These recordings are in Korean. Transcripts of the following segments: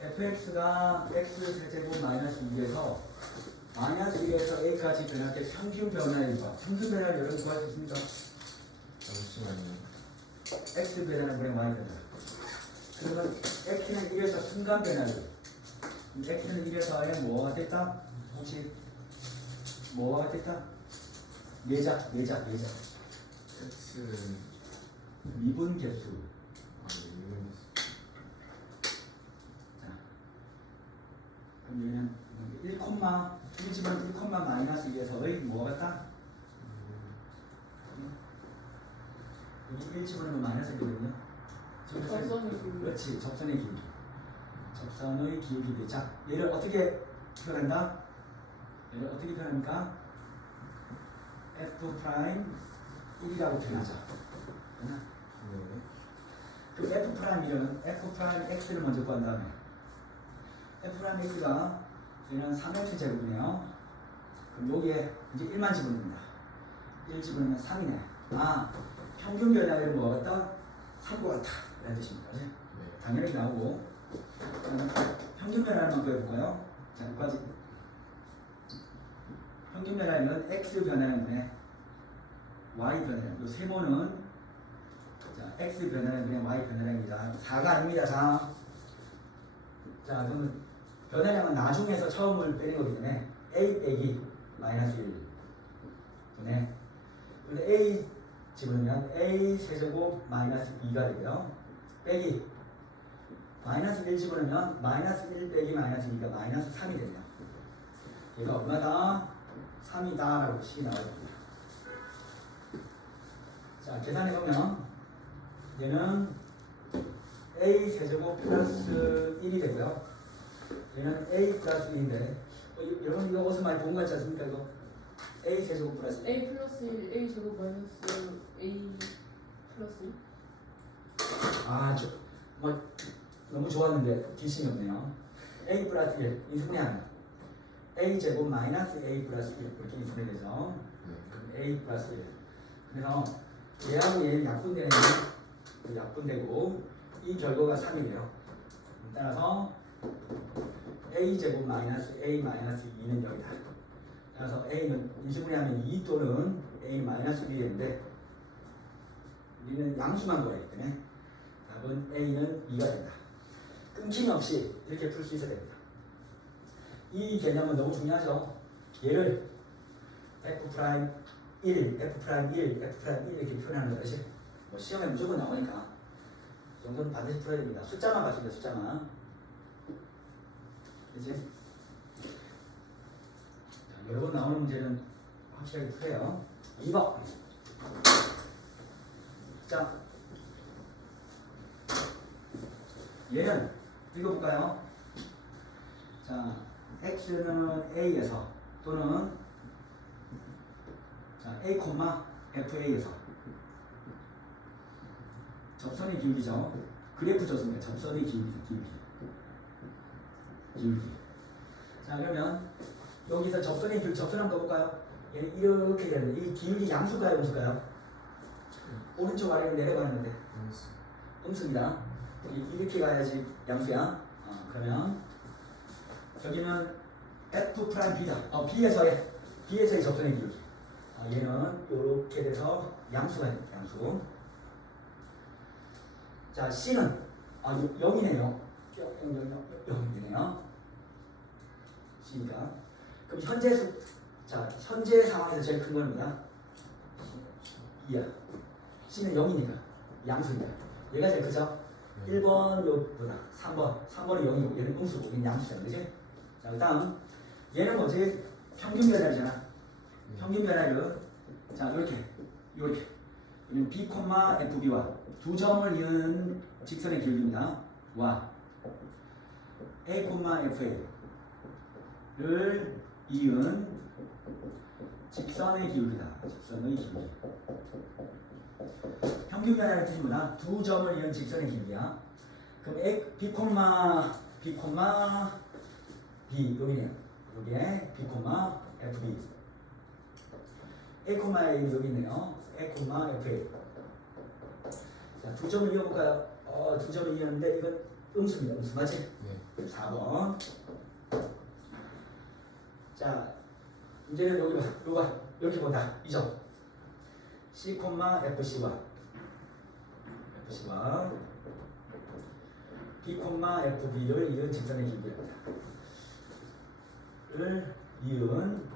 fx가 x세제곱 마이너스 2에서 마이너스 1에서 a까지 변할 때 평균 변화의 과 평균 변화를 여러분 구할 수 있습니까? 잠시만요. x 변화는 분의 y 변화. 그러면 x는 1에서 순간 변화를 x는 1에서 뭐가 됐다? 혹시 뭐가 됐다? 내자 X는 미분 개수. 이건 자, 그럼 얘는 1집은 1, 마이너스 2에서의 뭐가 같다? 여기 1 집어넣으면 마이너스 1이거든요. 접선의 길이. 그렇지, 접선의 길이. 접선의 길이. 자, 얘를 어떻게 표현한다? 얘를 어떻게 표현합니까? f 프라임 1이라고 표현하자. 네. 그 f 프라임 1은 f 프라임 x를 먼저 구한 다음에 f 프라임 x가 얘는 3x 제곱이네요. 그럼 여기에 이제 1만 집어넣습니다. 1 집어넣으면 3이네. 아, 평균 변화율은 뭐가 같다? 3과 같다. 이런 뜻입니다. 그치? 네. 당연히 나오고. 그럼 평균 변화율만 구해볼까요? 자, 여기까지. 평균 변화율은 x 변화량 분의 y 변화량. 이 세모는 자, x 변화량 분의 y 변화량입니다. 4가 아닙니다. 자, 그러면 변화량은 나중에서 처음을 빼는 거기 때문에 a 빼기 마이너스 1 분의 근데 a 집어넣으면 a 세제곱 마이너스 2가 되고요. 빼기 마이너스 1 집어넣으면 마이너스 1 빼기 마이너스 2가 마이너스 3이 됩니다. 얘가 얼마다? 3이다 라고 식이 나와야 됩니다. 자, 계산해보면 얘는 a 세제곱 플러스 1이 되고요. 얘는 a 플러스 1인데 여러분 이거 어디서 많이 본 거 같지 않습니까? 이거 a 세제곱 플러스 1. A 플러스 1, A 제곱 마이너스 A 플러스 1? 아, 뭐 너무 좋았는데 뒷심이 없네요. a 플러스 1 이승분이 하나 a 제곱 마이너스 a 플러스 1 이렇게 이승분이 되죠. 그럼 a 플러스 1 그래서 얘하고 얘는 약분되는 약분되고 이 결과가 3이래요. 따라서 a 제곱 마이너스 a 마이너스 2는 여기다. 따라서 a는 인수분해 하면 2 또는 a 마이너스 1이 되는데 우리는 양수만 구하기 때문에 답은 a는 2가 된다. 끊김없이 이렇게 풀 수 있어야 됩니다. 이 개념은 너무 중요하죠. 얘를 f 프라임 1, f 프라임 1, f 프라임 1 이렇게 표현하는 것이 뭐 시험에 무조건 나오니까 이 정도는 반드시 풀어야 됩니다. 숫자만 가지고 숫자만. 그치? 자, 여러 번 나오는 문제는 확실하게 풀어요. 2번. 자, 얘는 읽어볼까요? 자, x는 a에서 또는 자, a, fa에서 접선의 기울기죠. 그래프 줬습니다. 접선의 기울기. 자, 그러면 여기서 접선의 기울기 접선 한번 가볼까요? 얘는 이렇게 되는 이 기울기 양수가요, 음수가요? 오른쪽 아래로 내려가는데 음수입니다. 이렇게 가야지 양수야. 그러면 여기는 f 프라임 b다. b에서의 접선의 기울기. 얘는 이렇게 돼서 양수가 됩니다. 양수. 자, c는 0이네요. 0이네요. c니까. 그럼 현재 상황에서 제일 큰 겁니다. 2야. c는 0이니까 양수입니다. 얘가 제일 크죠? 1번 요보다 3번이 0이고 얘는 음수고 얘는 양수잖아. 그치? 자, 그 다음 얘는 뭐지? 평균 변화율이잖아. 평균 변화율은 자, 이렇게 그리고 b, fb와 두 점을 이은 직선의 기울기입니다. 와 a, fa를 이은 직선의 기울기다. 직선의 기울기. 평균 변화율의 뜻이 뭐다? 두 점을 이은 직선의 기울기야. 그럼 b, b 여기네요. 여기에 b, fb. a, a 여기 있네요. a, fa. 자, 두 점을 이어볼까요? 두 점을 이었는데 이건 음수입니다. 음수 맞지? 네. 4번. 자, 이제는 여기 봐. 이거 봐. 이렇게 본다. 이 점. C, FC와 B, FB를 이은 직선의 길이랍니다. 를 이은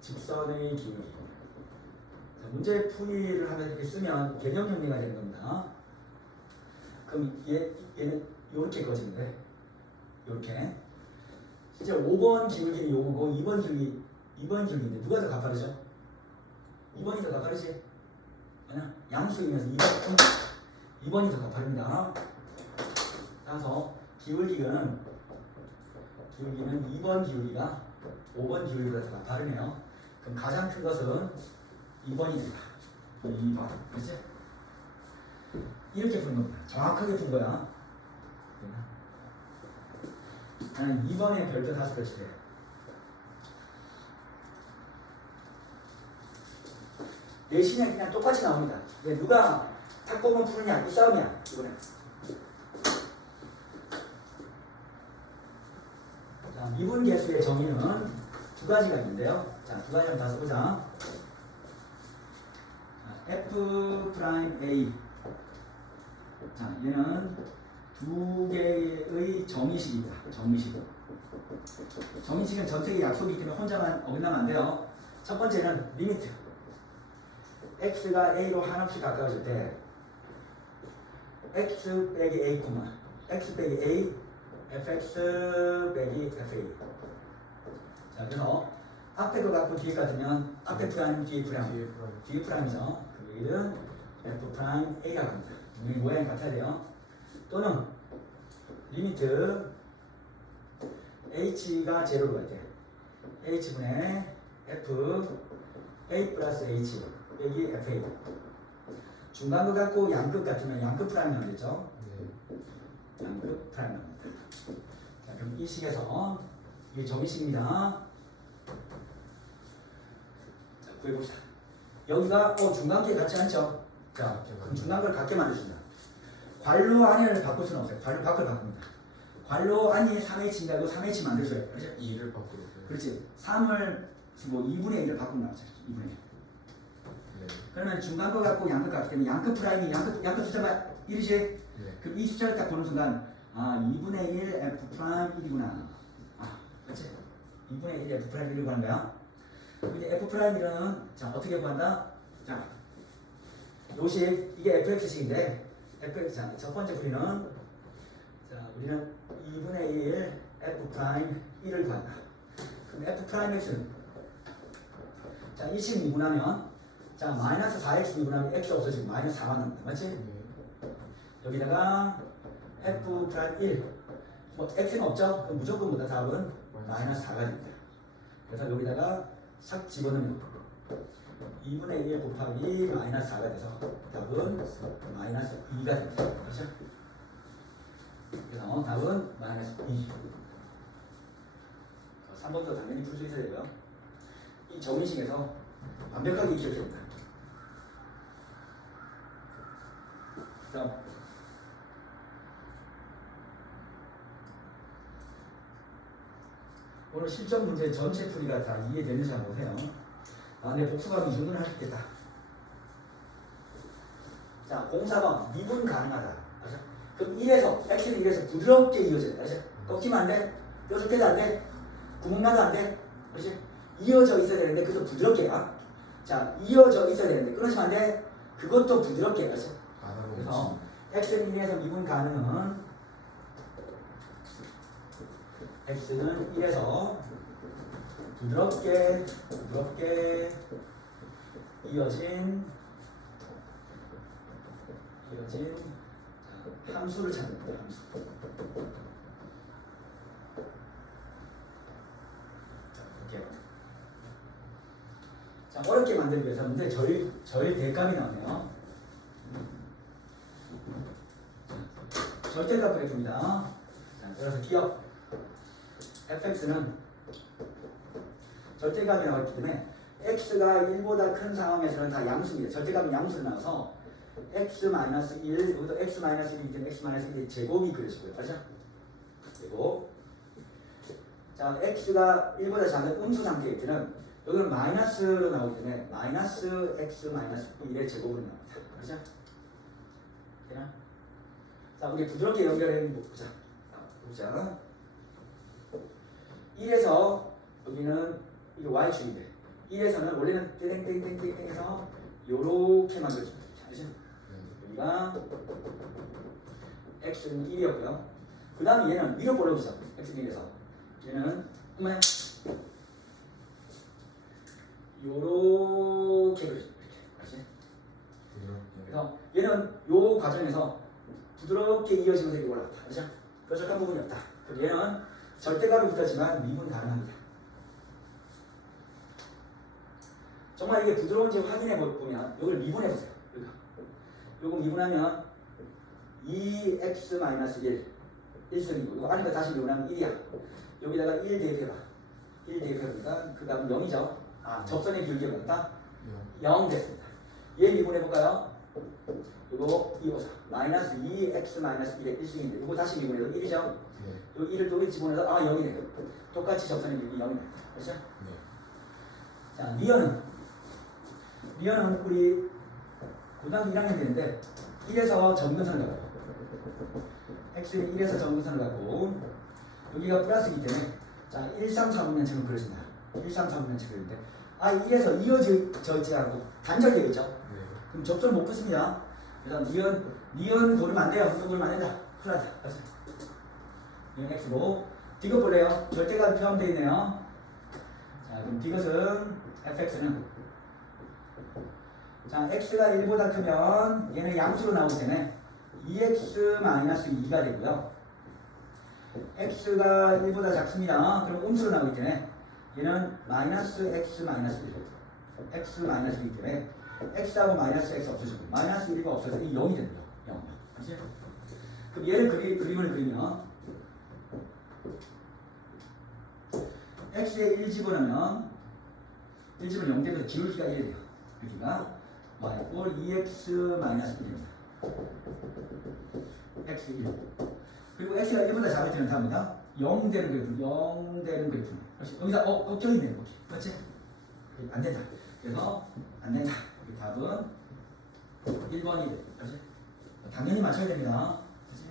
직선의 길이. 자, 문제 풀이를 하면 이렇게 쓰면 개념 정리가 되는 겁니다. 그럼 얘는 이렇게 꺼지는데, 이렇게. 실제 5번 기울기는 요거고 2번 기울기인데 누가 더 가파르죠? 2번이 더 가파르지? 아니야. 양수이면서 2번이 더 가파릅니다. 따라서 기울기는 2번 기울기가 5번 기울기보다 더 가파르네요. 그럼 가장 큰 것은 2번이다. 2번. 그렇지? 이렇게 푸는 겁니다. 정확하게 푼 거야. 나는 2번에 별도 다섯 개 주세요. 내신에 그냥 똑같이 나옵니다. 왜 누가 탁보면 푸느냐 이 싸움이야 이번에. 자, 미분 계수의 정의는 두 가지가 있는데요. 자, 두 가지 한번 다 써보자. F'A. 자, 얘는 두 개의 정의식입니다. 정의식은 전체의 약속이 있으면 혼자만 어긋나면 안 돼요. 첫 번째는 리미트. x가 a로 한없이 가까워질 때 x 빼기 a, x 빼기 a, fx 빼기 fa. 자, 그래서 앞에 거 같고 뒤에 같으면 앞에 프라임, 뒤에 프라임. 뒤에 프라임이죠. 그 얘기는 f 프라임 a라고 합니다. 분명히 모양이 같아야 돼요. 또는 리미트 h가 제로로 갈 때 h분의 f a 플러스 h 빼기 fa. 중간것 같고 양끝 같으면 양끝 프라임 나오겠죠. 양끝 프라임 나옵니다. 자, 그럼 이 식에서 이게 정의식입니다. 자, 구해봅시다. 여기가 중간계 같지 않죠? 자, 그럼 중간걸 같게 만들어준다. 괄호 안을 바꿀 수는 없어요. 괄호 밖을 바꿉니다. 괄호 안이 3h인가고 3h 만들어줘요. 그렇죠? 2를 바꾸고. 그렇지. 3을 뭐 2분의 1을 바꾼다. 2분의 1. 네. 그러면 중간거 같고 양끝 같기 때문에 양끝 프라임이 양끝 숫자가 1이지? 네. 그럼 이 숫자를 딱 보는 순간 2분의 1 f 프라임 1이구나. 그렇지? 2분의 1 f 프라임 1을 구하는 거야. 이제 f 프라임 1은 자 어떻게 구한다? 자, 요식 이게 fx식인데 fx 자, 첫 번째 풀이는 자 우리는 2분의 1 f 프라임 1을 구한다. 그럼 f 프라임 x는 자 이 식 미분하면 자 마이너스 4x 미분하면 x 없어지고 마이너스 4만 남는다. 맞지? 네. 여기다가 f 프라임 1 뭐 x는 없죠? 그럼 무조건 뭐다 답은 마이너스 4가 됩니다. 그래서 여기다가 싹 집어넣으면 2분의 1 곱하기 마이너스 4가 돼서 답은 마이너스 2가 됩니다. 그렇죠? 그래서 답은 마이너스 2. 3번도 당연히 풀 수 있어야 되고요. 이 정의식에서 완벽하게 기억해야 됩니다. 다음. 오늘 실전 문제 전체 풀이가 다 이해되는지 한번 보세요. 내 복수하면 이 정도는 할 수 있겠다. 자, 04번 미분 가능하다. 맞아? 그럼 1에서 x는 1에서 부드럽게 이어져야 돼. 맞아? 꺾이면 안 돼. 뾰족해도 안 돼. 구멍 나도 안 돼. 그렇지? 이어져 있어야 되는데 그것도 부드럽게. 자, 이어져 있어야 되는데 끊어지면 안 돼. 그것도 부드럽게. 맞아? 그래서 x는 1에서 미분 가능은 x는 1에서 부드럽게 이어진 함수를 찾는 거예요. 함수. 이렇게. 자, 어렵게 만들기 위해서 근데 절 대값이 나오네요. 절대값 그래프입니다. 자, 그래서 기억 fx는 절대값이 나왔기 때문에 x가 1보다 큰 상황에서는 다 양수입니다. 절대값은 양수로 나와서 x 마이너스 1 여기도 x 마이너스 1이기 때문에 x 마이너스 1의 제곱이 그려지고요. 맞죠? 제곱. 자, x가 1보다 작은 음수 상태일 때는 여기는 마이너스로 나오기 때문에 마이너스 x 마이너스 1의 제곱으로 나옵니다. 그렇죠? 되나? 자, 우리 부드럽게 연결해 보자. 보자. 1에서 여기는 이거 y축인데 1에서는 원래는 땡땡땡땡땡해서 요렇게 만들어줍니다. 그렇죠? 여기가 x는 1이었고요. 그 다음에 얘는 위로 볼록이죠. x는 1에서 얘는 그러면 요렇게 그려줍니다. 이렇게. 그래서 얘는 요 과정에서 부드럽게 이어지면서 이렇게 올라갔다. 그렇죠? 뾰족한 부분이 없다. 그럼 얘는 절대가로 붙었지만 미분 가능합니다. 정말 이게 부드러운지 확인해 보면 이걸 미분해 보세요. 요거 미분하면 2x-1 1승이고 이거 아니까 다시 미분하면 1이야. 여기다가 1 대입해봐. 1 대입해보니까 그 다음 0이죠. 아, 접선의 길게 보니까 0 됐습니다. 얘 미분해 볼까요? 이거 254 마이너스 2x-1의 1승인데 이거 다시 미분해도 1이죠. 요 1을 또 집어넣어서 0이네요. 똑같이 접선의 길이 0이네요. 그렇죠? 자, 리언은 우리 고등학교 1학년 되는데 1에서 정근선을 갖고 x는 1에서 정근선을 갖고 여기가 플러스이기 때문에 자 1, 3, 4분면 책을 그려준다. 1, 3, 4분면 책을 그리는데 1에서 이어져 있고 단절되어 있죠. 그럼 접선을 못 붙습니다. 그래서 리언 고르면 안 돼요. 무슨 고르면 안 된다. 큰일 났다. 맞죠? 리언 x고 디귿 볼래요? 절대가 포함되어 있네요. 자 그럼 디귿은 fx는 자, x가 1보다 크면 얘는 양수로 나오기 때문에 2x-2가 되고요. x가 1보다 작습니다. 그럼 음수로 나오기 때문에 얘는 마이너스 x-1 x-1이기 때문에 x하고 마이너스 x 없어지고 마이너스 1과 없어서 이 0이 됩니다. 0. 그치? 그럼 얘를 그림을 그리면 x에 1 집어넣으면 1 집은 0 되면서 기울기가 1이 돼요. 여기가 y 2x-1입니다. x 1 그리고 x가 1보다 작을 때는 답니다. 0 되는 그래프 0 되는 그래프 여기다 껴 있네요. 그렇지? 안 된다. 그래서 안 된다. 이 답은 1번이 돼. 그렇지? 당연히 맞춰야 됩니다. 그렇지?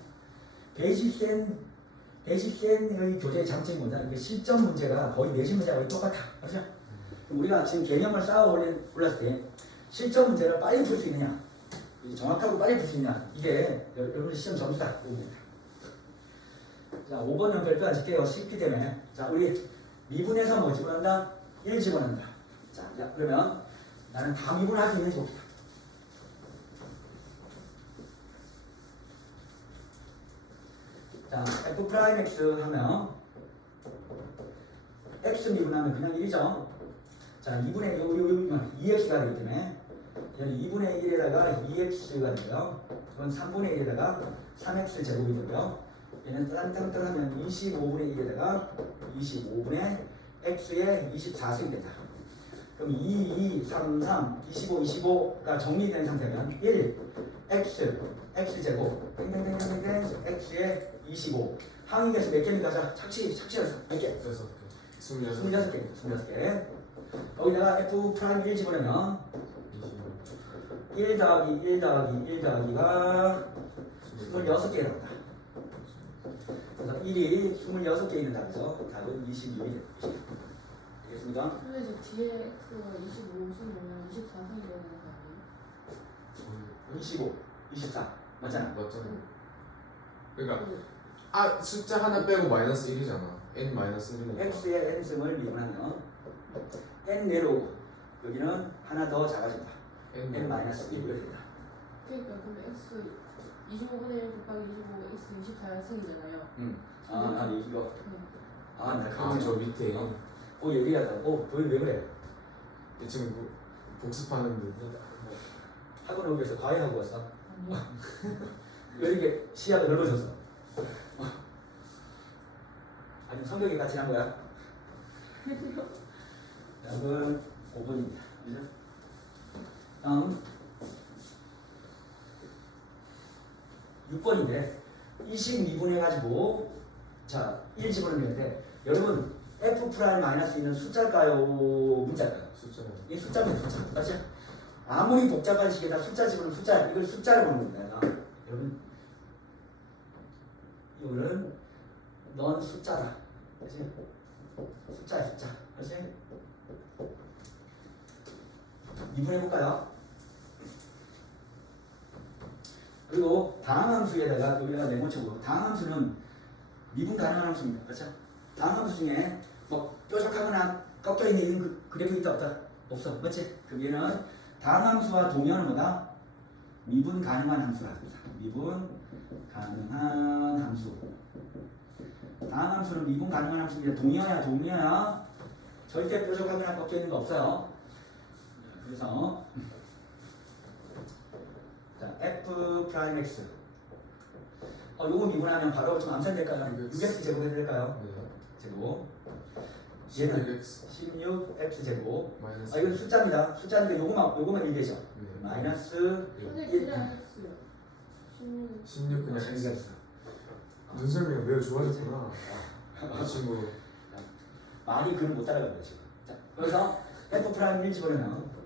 베이직센의 교재의 장점이 뭐냐? 이게 실전 문제가 거의 내신 문제하고 똑같아. 그렇죠? 우리가 지금 개념을 쌓아 올랐을 때 실전 문제를 빨리 풀 수 있느냐, 정확하고 빨리 풀 수 있느냐, 이게 여러분의 시험 점수다. 자, 5번은 별도 안 칠게요. CP 때문에. 자, 우리 미분해서 뭐 집어넣는다? 1 집어넣는다. 자, 그러면 나는 다 미분할 수 있는지 봅시다. 자, F'X 하면 X 미분하면 그냥 1이죠. 자, 2분의 2x가 되기 때문에 얘는 2분의 1에다가 2x가 되고요. 그건 3분의 1에다가 3x 제곱이 되고요. 얘는 딴딴딴 하면 25분의 1에다가 25분의 x의 24승이 된다. 그럼 2, 2, 3, 3, 25, 25가 정리된 상태면 1, x 제곱, 땡땡땡땡땡, x의 25. 항의계수 몇 개입니까? 자, 착취해서 몇 개? 26개. 여기다가 f'1 집어넣으면 1 더하기 1 더하기 1 더하기가 26개 나온다. 그래서 1이 26개 있는 답에서 답은 22이 됩니다. 알겠습니까? 근데 지금 뒤에 x가 25, 25면 24승이 되는 거 아니에요? 25, 24 맞잖아. 그러니까 숫자 하나 빼고 마이너스 1이잖아. n 마이너스 1이니까. x의 n승을 미분하면 n 내려오고 여기는 하나 더 작아진다. n 마이너스 1이 된다. 그러니까 근데 x 25분의 1 곱하기 25, x 24승이잖아요. 이거. 나 저 밑에 여기가 거기 왜 그래? 지금 복습하는데 학원 오기 위해서 과외하고 왔어. 왜 이렇게 시야가 넓어졌어? 아니 성격이 같이 한 거야? 답은 5번입니다. 그죠? 다음 6번인데 22분 해가지고 자 1 집어넣는데 여러분 f 프라임 마이너스 2는 숫자일까요? 문자일까요? 숫자요. 이 숫자면 숫자 맞지? 아무리 복잡한 식에다 숫자 집어넣으면 숫자 이걸 숫자를 보는 겁니다. 여러분 이거는 넌 숫자다. 그렇지? 숫자야 숫자. 그렇지? 미분해볼까요? 그리고 다항함수에다가 여기다가 네모치고 다항함수는 미분 가능한 함수입니다. 그렇죠? 다항함수 중에 뭐 뾰족하거나 꺾여있는 그 그래프 있다 없다? 없어. 맞지? 그럼 얘는 다항함수와 동의어는 뭐다? 미분 가능한 함수라 합니다. 미분 가능한 함수. 다항함수는 미분 가능한 함수인데 동의어야 동의어야 절대 뾰족하거나 꺾여있는 거 없어요. 그래서 자 f 프라임 x 요거 미분하면 바로 좀 암산될까요? 6x 제곱이 될까요? 네. 제곱 얘는 16x 16x 제곱 마이너스. 이건 숫자입니다. 숫자인데 요거만 1되죠. 네. 마이너스 근데 일. 그냥 했어요. 16. 16 그냥 x. 생겼어. 눈썰미가 매우 좋아졌구나. 이 친구. 많이 글을 못 따라간다 지금. 자, 그래서 f 프라임 1 집어넣으면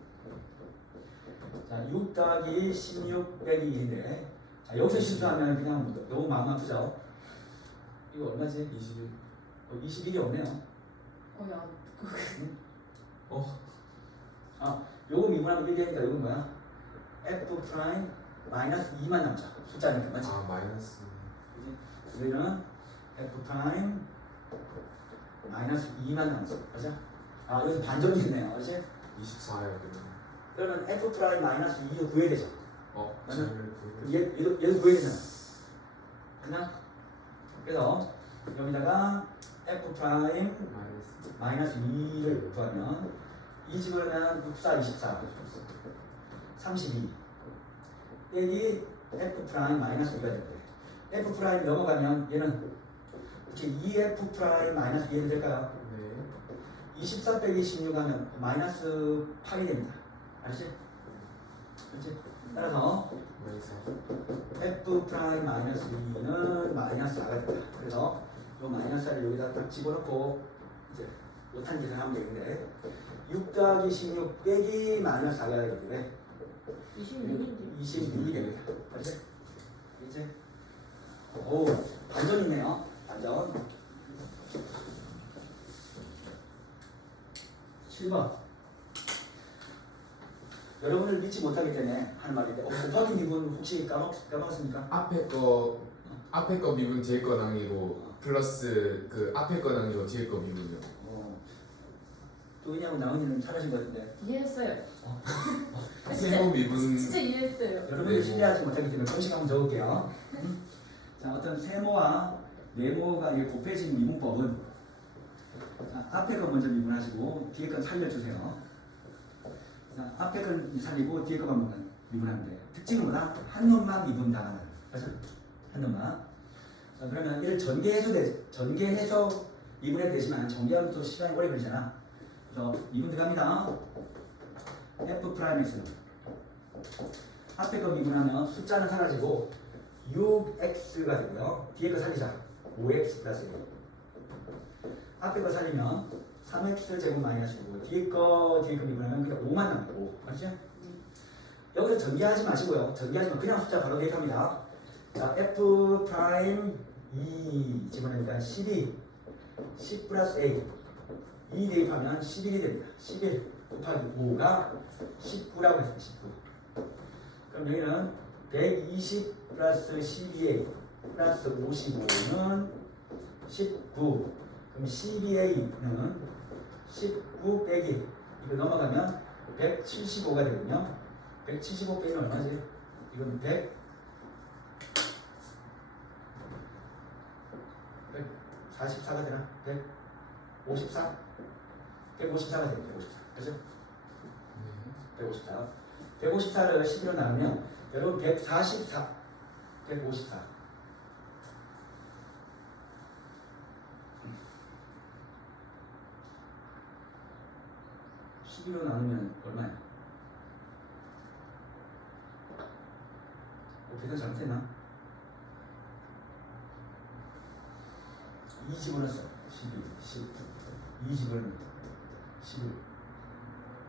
자, 6 더하기 16 빼기 2인데 자, 여기서 실수하면 그냥 너무 마음 아프죠? 이거 얼마지? 21. 21이 없네요. 야, 요거 미분하면 1 되니까 요건 뭐야? f 프라임 마이너스 2만 남자. 숫자는 그 맞지? 아 마이너스. 우리는 f 프라임 마이너스 2만 남자. 그죠? 여기서 반전이 있네요. 그렇지? 24예요. 그러면 f 프라임 마이너스 2를 구해야 되죠. 저를 그럼 얘도 구해야 되잖아. 그냥 그래서 여기다가 f 프라임 마이너스. 마이너스 2를 구하면 2 집으면 6, 4, 24 32 빼기 f 프라임 마이너스 2가 될 거예요. f 프라임 넘어가면 얘는 이렇게 2f 프라임 마이너스 2가 될까요? 네. 24 빼기 16 하면 마이너스 8이 됩니다. 알지? 그렇지? 따라서 마이너스. f 프라임 마이너스 2는 마이너스 4가 된다. 그래서 이 마이너스 4를 여기다 딱 집어넣고 이제 못한 짓을 하면 되는데 6 더하기 16 빼기 마이너스 4가 되는데 26인데. 26이 됩니다. 알지? 이제 오 반전 있네요. 반전 7번 여러분을 믿지 못하기 때문에 하는 말인데 곱하기 미분 혹시 까먹었습니까? 앞에 거 미분 뒤에 거 남기고 플러스 그 앞에 거 남기고 뒤에 거 미분이요. 또 왜냐면 나은이는 잘하신 것 같은데 이해했어요. 세모 미분. 진짜 이해했어요. 여러분을 네모. 신뢰하지 못하기 때문에 공식 한번 적을게요. 자 어떤 세모와 네모가 이게 곱해진 미분법은 자, 앞에 거 먼저 미분하시고 뒤에 건 살려주세요. 자, 앞에 건 살리고 뒤에 거만 미분하는데 특징은 뭐다? 한 놈만 미분 당하는 그래서 한 놈만. 자, 그러면 이를 전개해서 미분해도 되지만 전개하면 또 시간이 오래 걸리잖아. 그래서 미분 들어갑니다. f 프라임 x는 앞에 거 미분하면 숫자는 사라지고 6x가 되고요. 뒤에 거 살리자. 5x 플러스 1. 앞에 거 살리면 3x 제곱 마이너스고 뒤에 거 미분하면 그냥 5만 남고 맞죠? 여기서 전개하지 마시고요. 전개하지만 그냥 숫자 바로 대입합니다. 자, f 프라임 2 집어내니까 12 10 플러스 a 2 대입하면 11이 됩니다. 11 곱하기 5가 19라고 했습니다. 19. 그럼 여기는 120 플러스 12a 플러스 55는 19. 그럼 12a는 19 빼기 이거 넘어가면 175가 되거든요. 175 빼기는 얼마지? 이건 144가 되나? 154? 154가 됩니다. 154. 그죠? 154. 154를 11로 나누면 여러분 144. 154. 11로 나누면 얼마야? 계산 잘못했나? 2 집어넣었어. 12, 10, 2 집어넣었어. 11,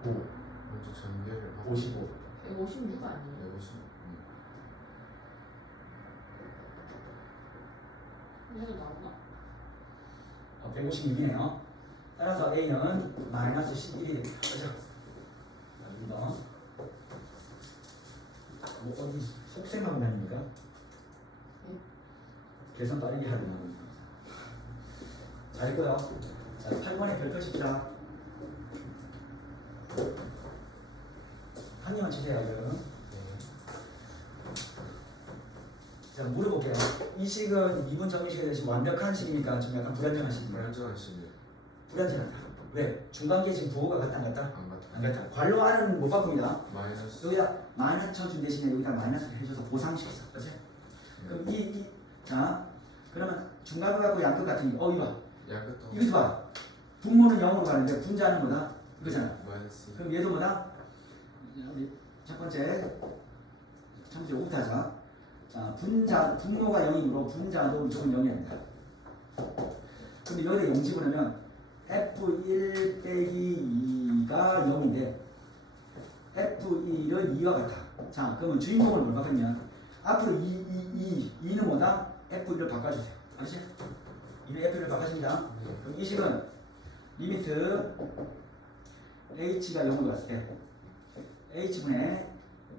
5, 먼저 전개를 하고 55. 156 아니에요? 150. 그래도 나오나? 156이네요. 따라서 A는 마이너스 11이 됩니다. 그죠? 여기다. 뭐 어디 속셈하고 다닙니까? 네? 계산 계산 빠르게 하려고 합니다. 잘했고요. 자, 8번에 별표 칩시다. 한 입만 치세요, 여러분. 자, 물어볼게요. 이 식은 미분 정의식에 대해서 완벽한 식입니까? 좀 약간 불완전한 식입니까? 불안정한 시기. 불완전하다. 왜? 중간계 지금 부호가 같다 안 같다? 안 같아. 안 같다. 괄호 안은 못 바꿉니다. 마이너스. 여기다 마이너스 쳐준 대신에 여기다 마이너스를 해줘서 보상시켰어. 그렇지? 그럼 자, 그러면 중간거 갖고 양끝 같은 게, 이거 봐. 양끝도. 이것도 봐. 분모는 0으로 가는데 분자는 뭐다? 이거잖아. 마이너스. 그럼 얘도 뭐다? 우리 첫 번째 5부터 하자. 자, 분모가 0이므로 분자도 무조건 0이 됩니다. 그럼 여기다 0 집어넣으면 F1 빼기 2가 0인데 F1은 2와 같아. 자, 그러면 주인공을 뭘 바꾸면 앞으로 2는 뭐다? F1을 바꿔주세요. 알지? 이미 F1을 바꿔줍니다. 그럼 이 식은 리미트 H가 0으로 갔을 때 H분의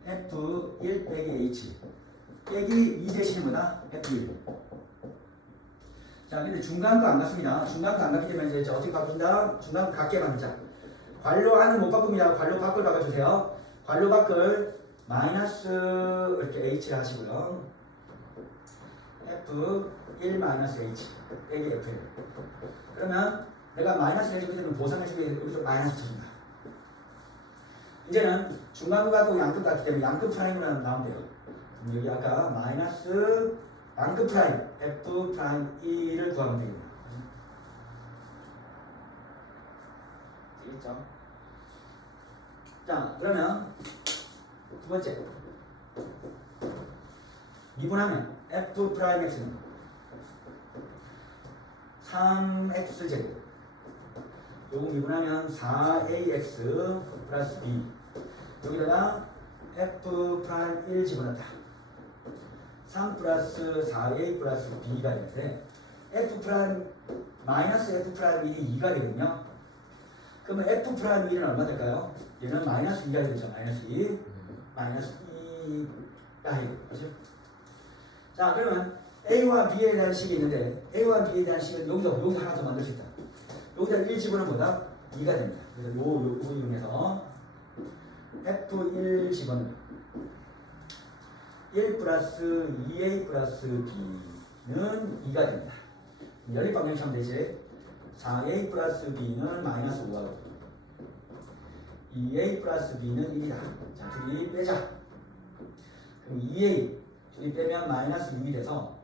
F1 빼기 H 빼기 2 대신에 뭐다? F1. 자, 근데 중간거 안 같습니다. 중간거 안 같기 때문에 이제 어떻게 바꾼다? 중간거 같게 바꾸자. 괄호 안은 못 바꿉니다. 괄호 밖을 바꿔주세요. 괄호 밖을 마이너스 이렇게 H를 하시고요. F1 마이너스 H 빼기 F1. 그러면 내가 마이너스를 해주게 되면 보상해주게 되면 여기서 마이너스 쳐준다. 이제는 중간거 갖고 양끝 같기 때문에 양끝 프라임으로 나오면 돼요. 그럼 여기 아까 마이너스 양끝 프라임 F 프라임 1을 구하면 되겠다. 되겠죠? 자, 그러면 두 번째 미분하면 F 프라임 X는 3X제곱 요거 미분하면 4AX 플러스 B 여기다가 F 프라임 1 집어넣다 3 플러스 4A 플러스 B가 되는데 F 프라임 마이너스 F 프라임 1이 2가 되거든요. 그러면 F 프라임 1은 얼마 될까요? 얘는 마이너스 2가 되죠. 마이너스 2 마이너스 2가 되죠. 자, 그러면 A와 B에 대한 식이 있는데 A와 B에 대한 식은 여기서 하나 더 만들 수 있다. 여기다 1 집어넣으면 뭐다? 2가 됩니다. 그래서 요 이용해서 F1 집어넣으면 1 플러스 2A 플러스 B는 2가 됩니다. 연립방정식 하면 되지. 4A 플러스 B는 마이너스 5하고 2A 플러스 B는 1이다. 자, 둘이 빼자. 그럼 2A 둘이 빼면 마이너스 6이 돼서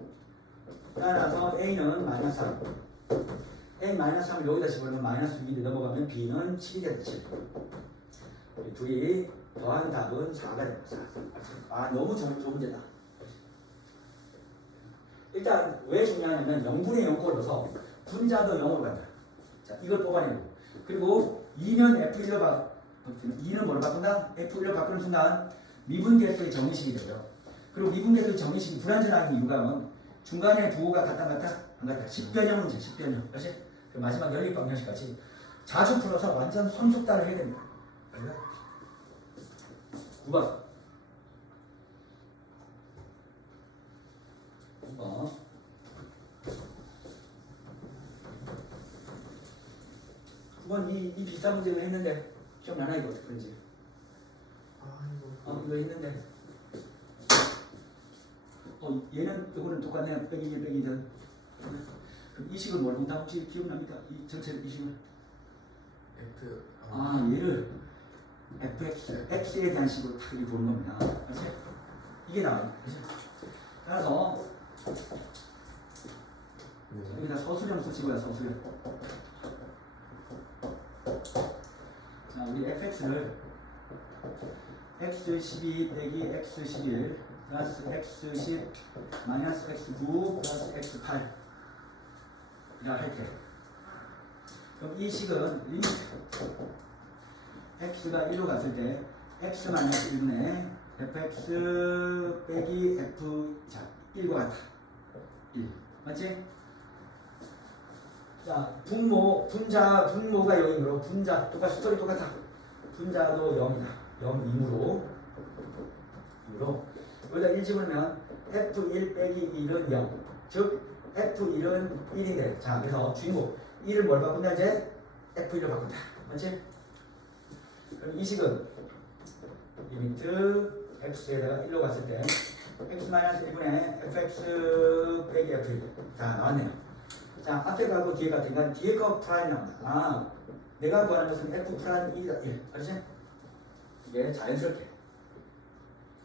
따라서 A는 마이너스 3 A 마이너스 3을 여기다 집어넣으면 마이너스 6이 넘어가면 B는 7이 된다. 7. 둘이 더한 답은 4가 됩니다. 아, 너무 좋은 문제다. 일단 왜 중요하냐면 0분의 0꼴 넣어서 분자도 0으로 간다. 자, 이걸 뽑아내고 그리고 2는 F1로 2는 뭐로 바꾼다? F1로 바꾸는 순간 미분계수의 정의식이 되죠. 그리고 미분계수의 정의식이 불완전한 이유가 중간에 부호가 같다 안 같다? 안 같다. 10변형 문제, 10변형. 그렇지? 그 마지막 연립방정식까지 자주 풀어서 완전 손속달을 해야 됩니다. 9번 9번 9번 이 비슷한 문제를 했는데 기억나나 이거 어떻게 푸는지? 이거 했는데 얘는 이거는 똑같네. 빼기 1 빼기 2든 그럼 이 식을 뭘 본다? 혹시 기억납니까? 이 전체 이 식을 F. 얘를 fx, x에 대한 식으로 탁 이렇게 보는 겁니다. 그렇지? 이게 나와요. 그렇지? 따라서 여기다 서술형 쓰시고요. 서술형. 자, 우리 fx를 x12 빼기 x11 플러스 x10 마이너스 x9 플러스 x8 할 때. 그럼 이 식은 리미트 x가 1로 갔을 때 x 마이너스 1분의 fx 빼기 f 자 1과 같다. 1 맞지? 자 분모가 0이므로 분자 똑같이 스토리 똑같아. 분자도 0이다. 0이므로 여기다 1 집으면 f1 빼기 1은 0. 즉 f1은 1인데 자 그래서 주인공 1을 뭘 바꾼다 이제 f1로 바꾼다. 맞지? 그럼 이 식은 리미트 x에다가 1로 갔을 때 x-1분의 fx 빼기 f1 자 나왔네요. 자 앞에 가고 뒤에 같으니까 뒤에 거 프라임 나온다. 아 내가 구하는 것은 f 프라임 1이다. 1 알지? 이게 자연스럽게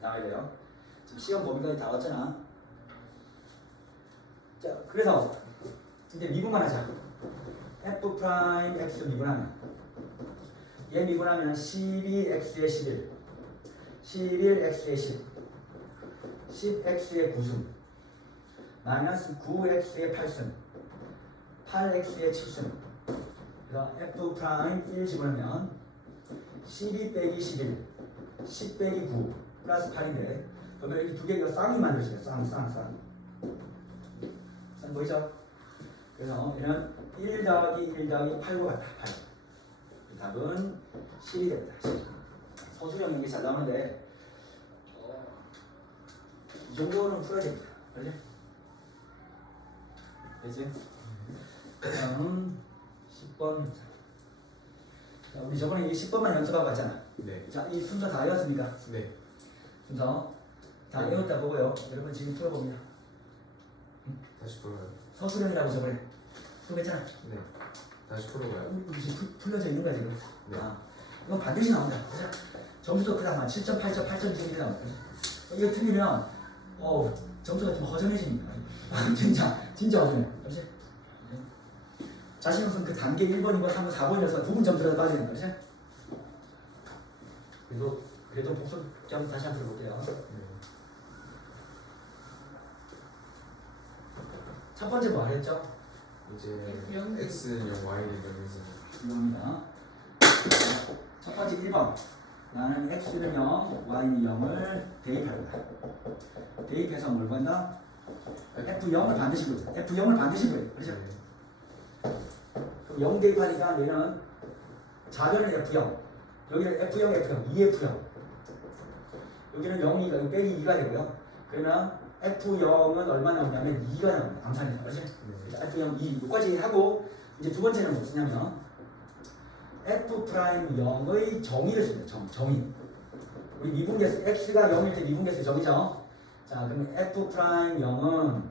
나와야 돼요. 지금 시험 범위까지 다 왔잖아. 자 그래서 이제 미분만 하자. f 프라임 x 미분하면 얘 미분하면 12x에 11 11x에 10 10x에 9승 마이너스 9x에 8승 8x에 7승 그래서 f 프라임 1 집으면 12 빼기 11 10 빼기 9 플러스 8인데 그러면 이렇게 두 개가 쌍이 만들어져요. 쌍 보이죠? 그래서 얘는 1 더하기 1 더하기 8과 같다. 8 이 답은 10이 됩니다. 10. 서술형 연기 잘 나오는데 이 정도는 풀어야 됩니다. 그렇지? 되지? 다음 10번 자, 우리 저번에 이 10번만 연습하고 왔잖아. 네. 자, 이 순서 다 외웠습니까? 네. 순서 다 외웠다 보고요. 여러분 지금 풀어봅니다. 다시 풀어요. 서술형이라고 저번에 풀었잖아. 네. 다시 풀어봐요. 지금 풀려져 있는 거야 지금. 네. 아, 이건 반드시 나온다. 그죠? 점수도 크다만 7점, 8점, 8점 지금 나온다. 이거 틀리면 점수가 좀 허전해집니다. 진짜 허전해. 그렇지? 자신 없으면 그 단계 1번이고 3번, 4번이어서 부분 점수라도 빠지는 거지? 그래도 복습 점 다시 한번 들어볼게요. 첫 번째 뭐 하랬죠? 이제 x는 0, y는 0에서 이겁니다. 첫 번째 1번. 나는 x는 0, y는 0을 대입할 거야. 대입해서 뭘 구한다? f0을 반드시 구해. f0을 반드시 구해. 그렇죠? 그럼 0 대입하니까 얘는 좌변은 f0. 여기는 f0, f0, 2f0. 여기는 0, 2가, 빼기 2가 되고요. 그러면 f0은 얼마 나오냐면 2가 나옵니다. 암산해서. 그렇지? f0, 2. 여기까지 하고 이제 두 번째는 뭐 쓰냐면 f'0의 정의를 씁니다. 정의. 우리 미분계수 x가 0일 때 미분계수 정의죠. 자, 그러면 f'0은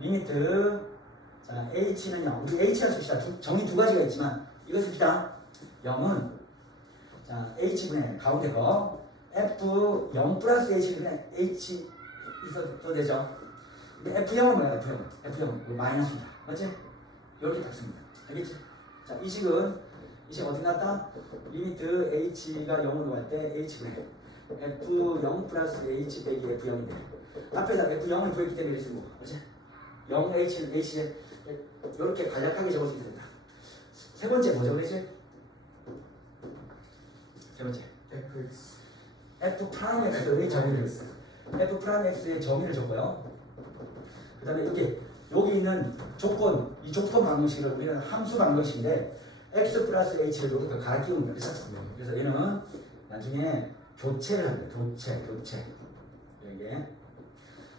리미트 자, h는 0. 우리 h라 씁시다. 정의 두 가지가 있지만 이거 씁시다. 0은 자, h분의 가운데 거 f0 플러스 h분의 h 있어도 되죠. f0은 뭐야? f0 마이너스입니다. 맞지? 이렇게 딱 씁니다. 알겠지? 자, 이 식은 어떻게 났다? 리미트 h가 0으로 갈 때 h분의 f0 플러스 h 빼기 f0인데 앞에다 f0을 구했기 때문에 이렇게 쓰고 그렇지? 0 h는 h에 이렇게 간략하게 적을 수 있습니다. 세 번째 뭐죠? 그렇지? 세 번째 fx f 프라임 x의 정의를 f 프라임 x의 정의를 줬고요. 그 다음에 여기 있는 조건, 이 조건 방정식을 우리는 함수 방정식인데 x 플러스 h를 여기서 갈아 끼우는 거예요. 그래서 얘는 나중에 교체를 합니다. 교체. 이게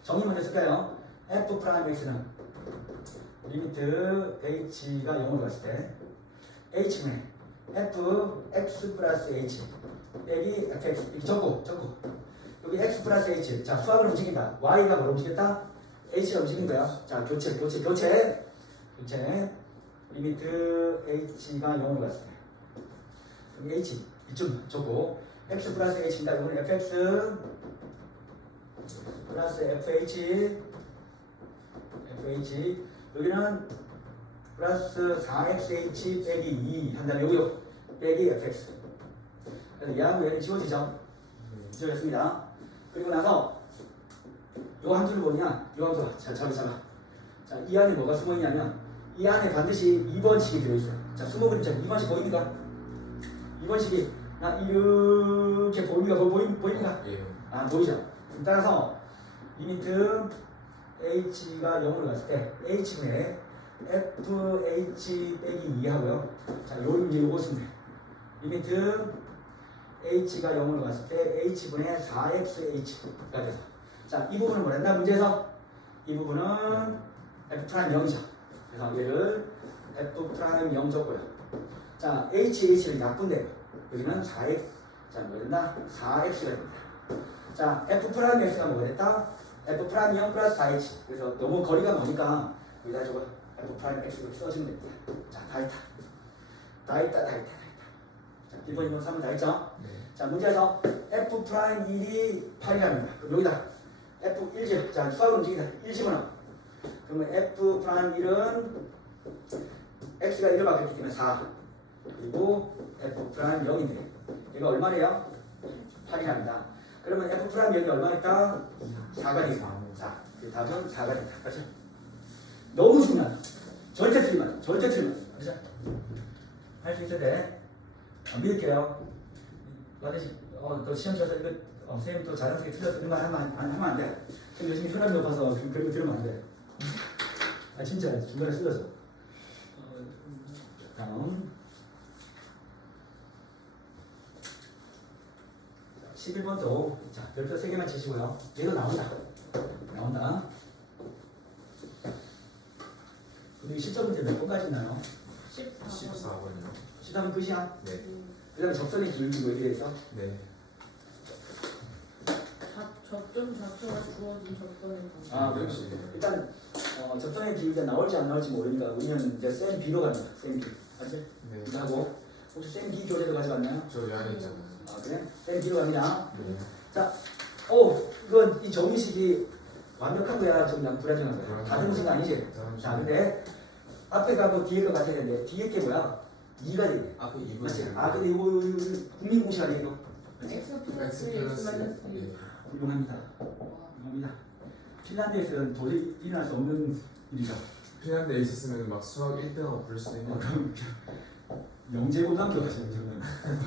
정의 먼저 쓸까요? f 프라임 x는 리미트 h가 0으로 갔을 때 h는 f x 플러스 h 빼기 fx 이렇게 적고 여기 x 플러스 h 자 수학을 움직인다. y가 뭘 움직였다? h가 움직인 거야. 자 교체 리미트 h가 0으로 갔을 때 여기 h 이쯤 적고 x 플러스 h입니다. 이거는 fx 플러스 fh 여기는 플러스 4xh 빼기 2 한 다음에 여기 빼기 fx 그래서 얘하고 얘는 지워지죠. 지워졌습니다. 그리고 나서 요 함수를 뭐냐? 요 함수 자, 이 안에 뭐가 숨어있냐면 이 안에 반드시 2번식이 들어있어요. 자, 수모 그림처럼 2번식 보입니까? 2번식이 나 이렇게 보입니까? 보입니까? 예. 아, 보이죠? 따라서 리미트 h가 0으로 갔을 때 h분의 fh 빼기 2 하고요. 자, 이제 요거 쓰면 돼. 리미트 h가 0으로 갔을 때 h분의 4xh가 돼서 자, 이 부분은 뭐랬나? 문제에서 이 부분은 f'0이죠. 그래서 얘를 f'0 줬고요. 자, h를 약분돼요. 여기는 4x, 자, 뭐랬나? 4x가 됩니다. 자, f'x가 뭐가 됐다? f'0 플러스 4h. 그래서 너무 거리가 머니까 여기다 저거 f'x 써주면 됩니다. 자, 다 했다. 다 했다. 자, 1번, 2번, 3번 다 했죠? 네. 자, 문제에서 f'1이 8이랍니다. 그럼 여기다 f1집, 자, 수학으로 움직이다. 1 집어넣어. 그러면 f'1은 x가 1을 바뀌었기 때문에 4. 그리고 f'0인데 얘가 얼마래요? 8이랍니다. 그러면 f'0이 얼마일까? 4가 되겠다. 자, 그 답은 4가 된다. 그렇죠? 너무 중요하다. 절대 틀리면 안 돼. 절대 틀리면 안 돼. 그렇죠? 할 수 있어야 돼. 믿을게요. 반드시 또 시험 쳐서 이거 선생님 또 자연스럽게 틀려서 이런 거 하면 안 돼. 선생님 요즘에 혈압이 높아서 그런 거 들으면 안 돼. 아 진짜 중간에 쓰러져. 다음 11번도 자 별표 3개만 치시고요. 얘도 나온다. 우리 실전 문제 몇 번까지 있나요? 14번. 14번이요. 시다면 끝이야. 네. 그 다음에 접선의 기울기 뭐 이렇게 있어? 네. 접점 자체가 주어진 접선의 방식. 아, 그렇지. 일단 접선의 기울기가 나올지 안 나올지 모르니까 우리는 이제 쌤 B로 가는 거야. 쌤 B. 알지? 네. 하고 혹시 쌤 B 교재도 가져갔나요? 저기 안에 있잖아요. 아 그래? 쌤 B로 갑니다. 네. 자, 이건 이 정의식이 완벽한 거야? 좀 그냥 불안정한 거야? 다 들으신 거 아니지? 자, 근데 앞에 가고 뒤에 거 같아야 되는데 뒤에 게 뭐야? 2가 되네. 아, 그 2번. 맞지? 아, 근데 이거 국민 공식 아니에요? 이거? 그렇지? x 플러스 X x 플러스. 마이너스 네. 훌륭합니다. 훌륭합니다. 핀란드에서는 도저히 일어날 수 없는 일이죠. 핀란드에 있었으면 막 수학 1등하고 그럴 수도 있는. 그럼 영재고등학교 가시는 저는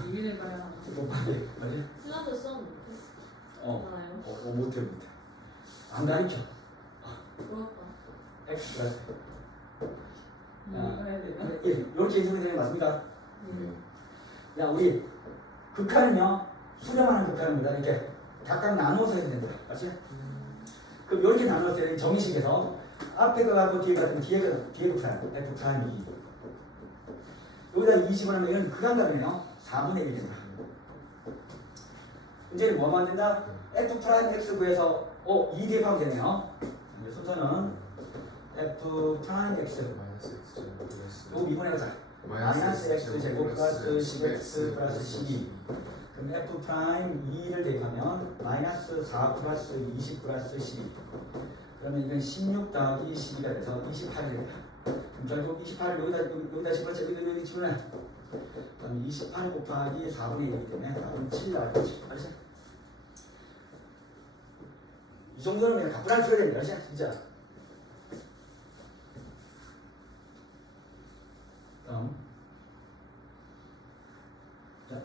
이민을 가야 하나. 못하게 맞지? 핀란드 수업 못했나요? 못해. 안 가르쳐. 부럽다. X 플러스. 가야 되나? 이렇게 인수분해 되는 거 맞습니까? 네. 야, 우리 극한은요, 수렴하는 극한입니다. 이렇게 각각 나누어서 해야 된다. 맞지? 그럼 이렇게 나누어서 해야 되는 정의식에서 앞에 거하고 뒤에 같은 뒤에 극한, F'이 2. 여기다 20을 하면 이건 극한값이네요. 4분의 1이 된다. 이제는 뭐 만든다? F'X 구해서 2 대입하면 되네요. 순서는 F'X 마이너스 X 제곱 플러스. 요 미분해가자. 마이너스 X 제곱 플러스 10X 플러스 12. 그럼 F 프라임 2를 대입하면 마이너스 4 플러스 20 플러스 12. 그러면 이건 16 더하기 12가 돼서 28이 됩니다. 그럼 결국 28을 여기다 집어넣자. 여기 집어넣어. 그럼 28 곱하기 4분의 1이기 때문에 답은 7 나와야지. 알았지? 이 정도는 그냥 가뿐하게 풀어야 됩니다. 알았지? 진짜. 다음. 자,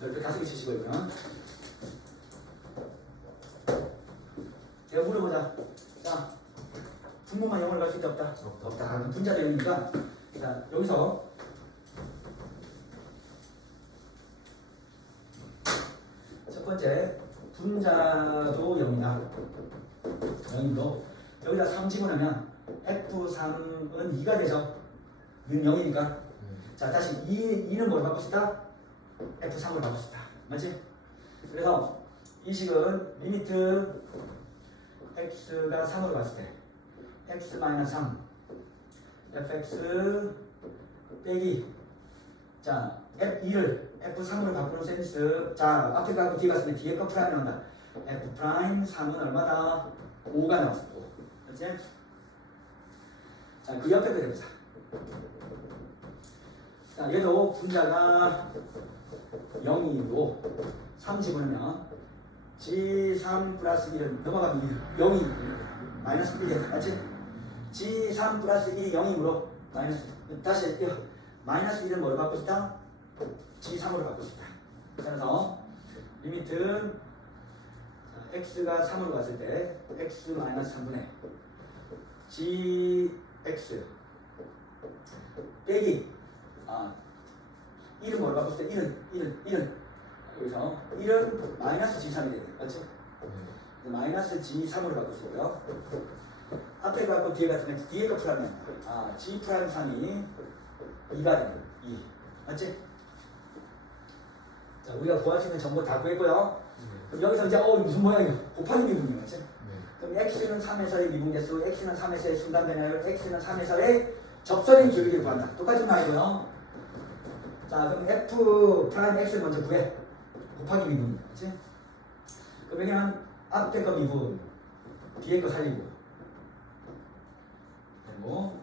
별표 5개 치시고요. 내가 물어보자. 자, 분모만 0으로 갈 수 있다 없다? 없다. 분자도 0이니까 자, 여기서 첫 번째 분자도 0이다. 0이고 여기다 3 집어넣으면 F3은 2가 되죠. 는 0이니까. 자, 다시 2는 뭐로 바꿀 수 있다? F3으로 바꿀 수 있다. 맞지? 그래서 이 식은 리미트 x가 3으로 갔을 때 x-3 fx 빼기 자 f2를 f3으로 바꾸는 센스. 자, 앞에 가고 뒤에 갔을 때 뒤에 거 프라임 나온다. f'3은 얼마다? 5가 나왔어. 5. 그렇지? 자, 그 옆에 거 해보자. 자, 얘도 분자가 0이고 3 집어넣으면 G3 플러스 1은 넘어가면 0이 마이너스 1이 맞지? G3 G3 플러스 1이 0이므로 마이너스 다시 마이너스 1은 뭐로 바꾸고 싶다? G3으로 바꾸고 싶다. 그래서 리미트 x가 3으로 갔을 때 x 마이너스 3분의 gx 빼기 1은 뭐로 바꿨을 때 1은 여기서 1은 마이너스 g3이 되네. 맞지? 마이너스 g3으로 바꿨어요. 앞에 갖고 뒤에 같으면 뒤에 거 풀하면 g 프라임 3이 2가 되는 2. 맞지? 자, 우리가 구할 수 있는 정보 다 구했고요. 그럼 여기서 이제 무슨 모양이야? 곱하기 미분이야. 맞지? 그럼 x는 3에서의 미분계수, x는 3에서의 순간변화율, x는 3에서의 접선의 기울기를 구한다. 똑같은 말이고요. 자, 그럼 f 프라임 x를 먼저 구해. 곱하기 미분이야. 맞지? 그럼 여기는 앞에 거 미분, 뒤에 거 살리고. 그리고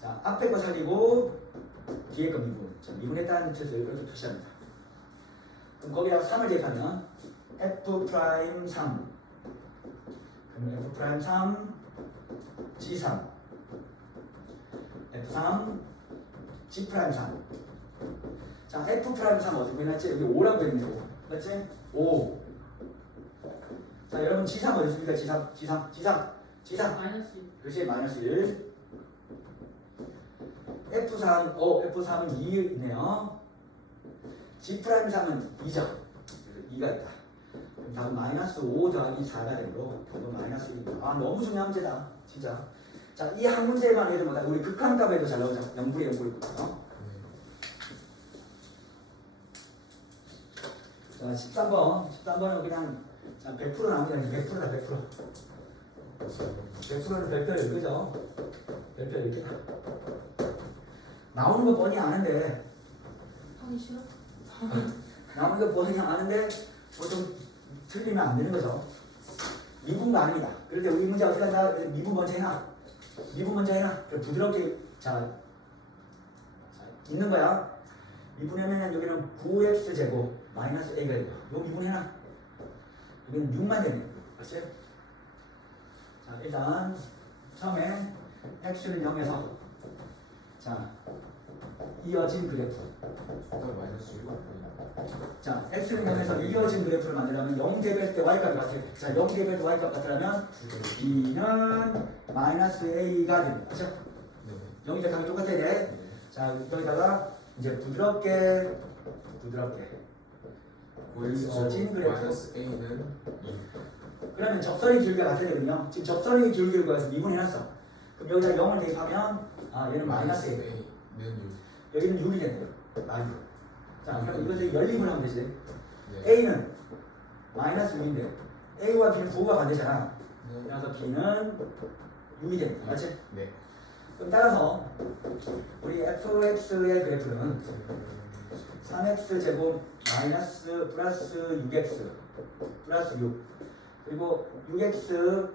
자, 앞에 거 살리고 뒤에 거 미분. 자, 미분했다는 뜻을 이렇게 표시합니다. 그럼 거기다가 3을 대입하면 f 프라임 3. 그럼 f 프라임 3 g3 f3 g 프라임 3. 자, f 프라임 3 어떻게 해놨지? 여기 5라고 되는데 5. 맞지? 5. 자, 여러분 g3 어디 있습니까? g3 마이너스 그렇지, 마이너스 1. f3 f3은 2 있네요. g 프라임 3은 2죠. 그래서 2가 있다. 그럼 답은 마이너스 5 더하기 4가 되므로 답은 마이너스 1입니다. 너무 중요한 문제다. 진짜. 자, 이 한 문제만 해도 뭐다. 우리 극한값에도 잘 나오죠. 0분의 0분의 9. 자, 13번은 그냥 100%는 아니라 100%다 100%. 100%는 별표 10개죠. 별표 10개다. 나오는 거 뻔히 아는데 하기 싫어? 나오는 거 뻔히 아는데 보통 틀리면 안 되는 거죠. 미분도 아닙니다. 그럴 때 우리 문제 어떻게 한다? 미분 먼저 해놔. 그럼 부드럽게 자 있는 거야. 미분하면 여기는 9x 제곱 마이너스 a가 되고 요 미분해놔. 여기는 6만 되네. 알았어요? 자, 일단 처음에 x를 0에서 자 이어진 그래프. 마이너스 1. 자, x는 0에서 이어진 그래프를 만들려면 0 대입할 때 y값이 같아요. 자, 0 대입할 때 y값 같으려면 b는 마이너스 a가 됩니다. 그렇죠? 0이 대입하기 똑같아야 돼. 자, 여기다가 이제 부드럽게 이어진 그래프. 마이너스 a는 그러면 접선의 기울기가 같아야 되거든요. 지금 접선의 기울기를 구해서 미분해놨어. 그럼 여기다 0을 대입하면 얘는 마이너스 a. 여기는 6이 된대요. 자, 그럼 이것을 연립을 하면 되지. a는 마이너스 6인데 a와 b는 부호가 반대잖아. 그래서 b는 6이 됩니다. 맞지? 네. 그럼 따라서 우리 fx의 그래프는 3x 제곱 마이너스 플러스 6x 플러스 6 그리고 6x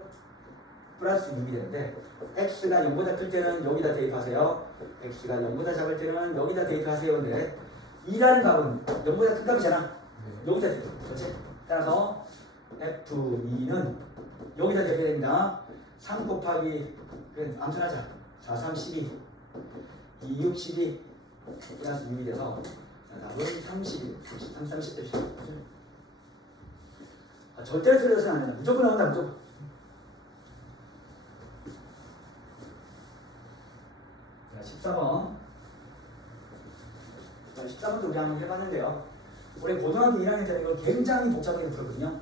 플러스 6이 되는데 x가 0보다 클 때는 여기다 대입하세요. x가 0보다 작을 때는 여기다 대입하세요. 근데 2라는 값은 0보다 큰 값이잖아. 여기다 대입. 그렇지? 따라서 f2는 여기다 대입해야 됩니다. 3 곱하기 암산하자. 4, 3, 12 2, 6, 12 플러스 6이 돼서 답은 32 3, 30 절대로 틀려서는 안 된다. 무조건 나온다. 무조건. 자, 14번. 14번도 우리 한번 해봤는데요. 올해 고등학교 1학년 때는 이거 굉장히 복잡하게 풀었거든요.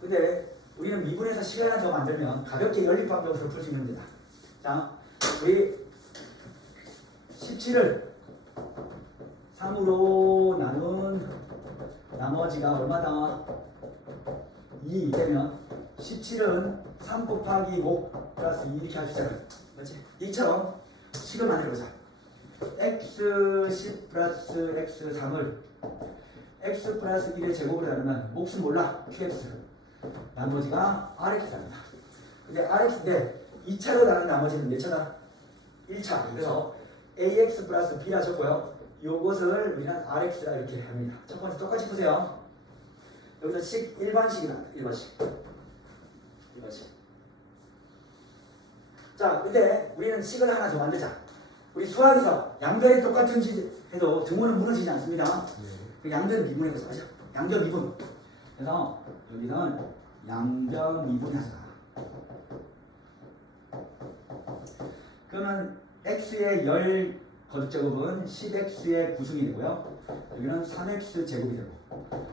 근데 우리는 미분에서 시간을 더 만들면 가볍게 연립방정식으로 풀 수 있는 겁니다. 자, 우리 17을 3으로 나눈 나머지가 얼마다? 2 되면 17은 3 곱하기 5 플러스 2 이렇게 하시잖아요. 맞지? 이처럼 식을 만들어보자. x10 플러스 x3을 x 플러스 1의 제곱으로 나누면 몫은 몰라. qx 나머지가 rx입니다. 근데 rx인데 2차로 나눈 나머지는 몇 차다? 1차. 그래서 ax 플러스 b라 적고요. 요것을 우리는 rx라 이렇게 합니다. 첫 번째 똑같이 푸세요. 여기서 식 1번식이 나왔다. 1번식. 자, 근데 우리는 식을 하나 더 만들자. 우리 수학에서 양변이 똑같은 지 해도 등호는 무너지지 않습니다. 그 양변 미분해서 하자. 양변 미분. 그래서 여기는 양변 미분하자. 그러면 x의 열 거듭제곱은 10x의 구승이 되고요. 여기는 3x 제곱이 되고.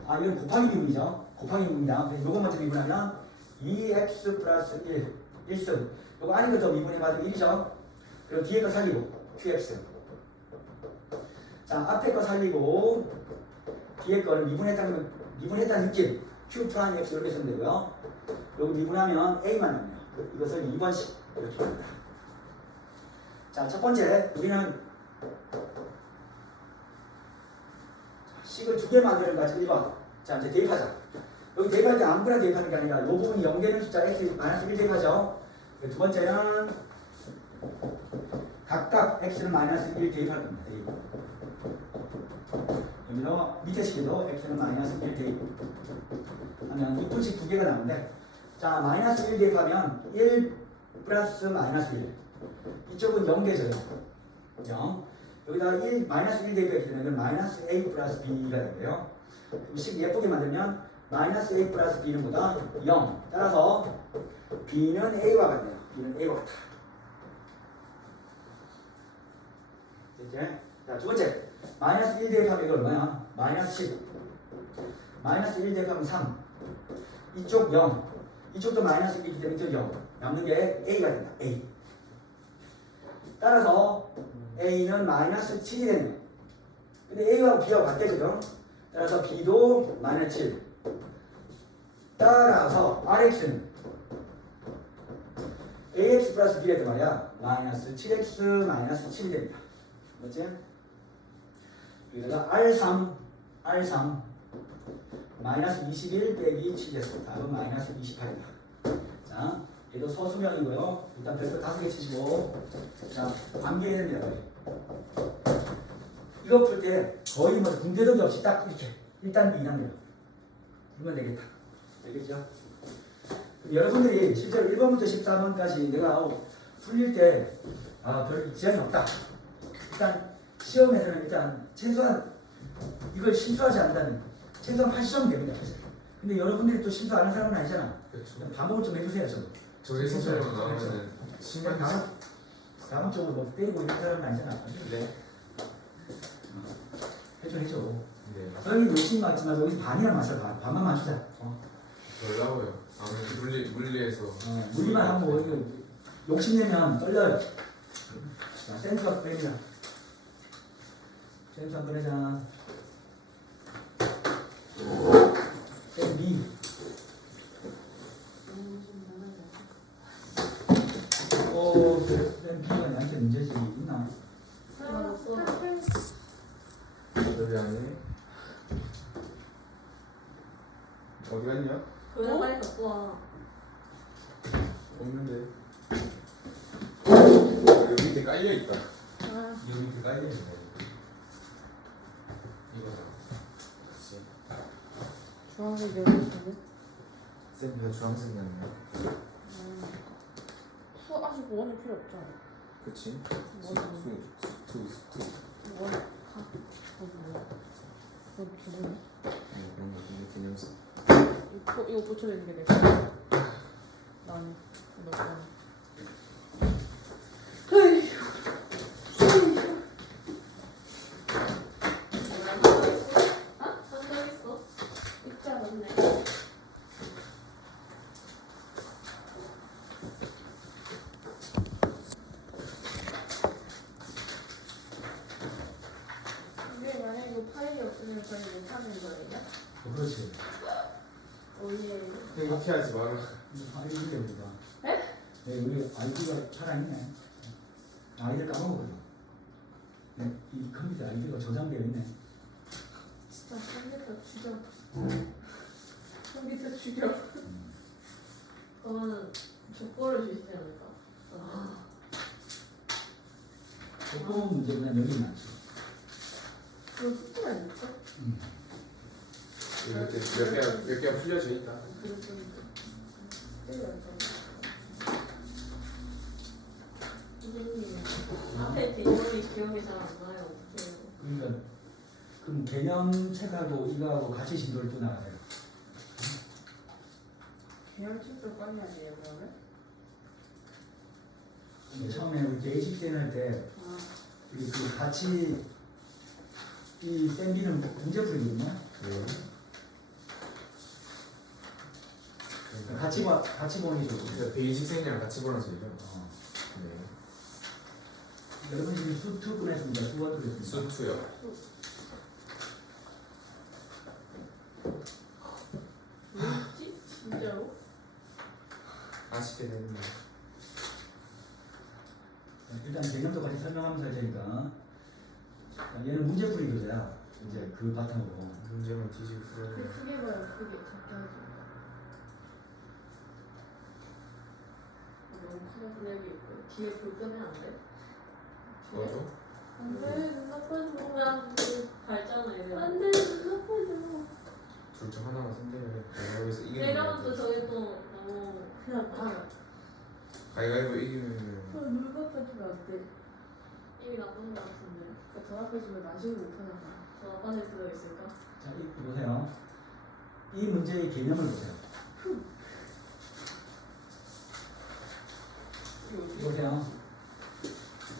아, 이건 곱하기 미분이죠. 곱하기 미분이다. 그래서 요거 먼저 미분하면 2x 플러스 1, 1승. 요거 아닌 거 더 미분해봐도 1이죠. 그리고 뒤에 거 살리고 qx. 자, 앞에 거 살리고 뒤에 거는 미분했다는 느낌. q 프라임 x 이렇게 쓰면 되고요. 요거 미분하면 a만 나옵니다. 이것을 2번씩 이렇게 합니다. 자, 첫 번째 우리는 식을 두 개 만드는 거 가지고 1번. 자, 이제 대입하자. 여기 대입할 때 아무거나 대입하는 게 아니라 이 부분이 0되는 숫자 x 마이너스 1 대입하죠. 두 번째는 각각 x는 마이너스 1 대입할 겁니다. 대입. 여기서 밑에 식에도 x는 마이너스 1 대입 하면 이분식 두 개가 나오는데, 자, 마이너스 1 대입하면 1 플러스 마이너스 1. 이쪽은 0 되죠. 0. 여기다가 1 마이너스 1 대입하게 되면 마이너스 a 플러스 b가 되고요. 식 예쁘게 만들면 마이너스 a 플러스 b는 보다 0. 따라서 b는 a와 같네요. b는 a와 같다. 이제 자, 두 번째 마이너스 1 대입하면 이거 얼마야? 마이너스 10. 마이너스 1 대입하면 3. 이쪽 0. 이쪽도 마이너스 1이기 때문에 이쪽 0. 남는 게 a가 된다. a. 따라서 a는 마이너스 7이 되네. 근데 a와 b하고 같대죠. 따라서 b도 마이너스 7. 따라서 rx는 ax 플러스 b가 된 말이야. 마이너스 7x 마이너스 7이 됩니다. 맞지? 여기다가 R3 마이너스 21 빼기 7 됐습니다. 답은 마이너스 28입니다. 자, 얘도 소수명이고요. 일단 별표 5개 치시고, 자, 암기해야 됩니다. 이거 풀 때 거의 뭐 군대덕이 없이 딱 이렇게 1단계 2단계로 풀면 되겠다. 되겠죠? 여러분들이 실제로 1번부터 14번까지 내가 풀릴 때 별 지장이 없다. 일단 시험에서는 일단 최소한 이걸 실수하지 않는다면 최소한 80점 됩니다. 근데 여러분들이 또 실수 안 하는 사람은 아니잖아. 그렇죠. 반복을 좀 해주세요. 좀. 저희 선생님 나오면은 신경 다음 쪽으로 뭐 때리고 이런 사람은 아니잖아. 네. 해줘. 네. 저희 욕심 맞지 말고 여기 반이나 맞춰. 반만 맞추자. 덜 나와요. 아무래도 물리에서. 우리만 하면 뭐 이거 욕심내면 떨려요. 자, 센터 빼자. 센터 빼자. 센 B. 센 B가 나한테 문제지 있나? 여기 안에 어디 갔냐? 그래 빨리 갖고 와. 없는데. 여기 밑에 깔려 있다. 여기 밑에 깔려있네. 이거다. 그렇지. 주황색 여기 있는데? 쌤이가 주황색이었네. 수 아직 원이 필요 없잖아. 그치? 원 뭐야? 원 기분? 그런 거 근데 기념사. 이거 붙여야 되는 게 내가. 난 몇 번. 선정했어? 있지 않았네. 이게 만약에 이거 파일이 없으면 저희 못하는 거예요? 그렇지. 오예. 이렇게 하지 마라. 아이들 됩니다. 에? 네, 우리 아이디가 살아있네. 아이들 까먹었거든. 네, 이 컴퓨터 아이디가 저장되어 있네. 진짜 컴퓨터 죽여. 컴퓨터 죽여. 그러면 족보를 주시지 않을까? 조금 문제보다 여기 많지. 그거 숫자가 있을까? 몇 개가 풀려져 있다. 그랬으니까. 선생님 앞에 개념이 기억이 잘 안 나요. 어떡해요. 그러니까 그럼 개념책하고 이거하고 같이 진도를 또 나가세요. 개념책도 꺼내야 돼요 그러면? 처음에 우리 베이직 때는 할때 아, 우리 그 같이 이 땡기는 문제 풀이거든요. 네. 같이 보는 게 좋고. 그러니까 베이직 생이랑 같이 보라는 소리죠. 어. 네. 여러분 지금 수투 보냈습니다. 수원 보냈습니다. 수투요. 뭐지? 진짜로? 아쉽게 됐네. 일단 개념도 같이 설명하면서 할 테니까. 자, 얘는 문제 풀이 교재야. 이제 그 바탕으로. 문제만 뒤지고 풀어야 돼. 크게 봐요. 크게 작게 하지. 너무 크다. 근데 여기 뒤에 불 끄면 안 돼? 뭐죠? 안돼 눈 나빠져. 그 밝잖아요. 안돼 눈 나빠져. 둘 중 하나만 선택을 해. 여기서 이기는 내가 거 먼저 저기 또 너무 그냥 가위바위보 이기면 눈 나빠지면 안 돼. 이미 나쁜 거 같은데. 그러니까 더 나빠지면 마시고 못하잖아. 저 아빠한테 들어있을까? 자, 이 보세요. 이 문제의 개념을 보세요. 보세요.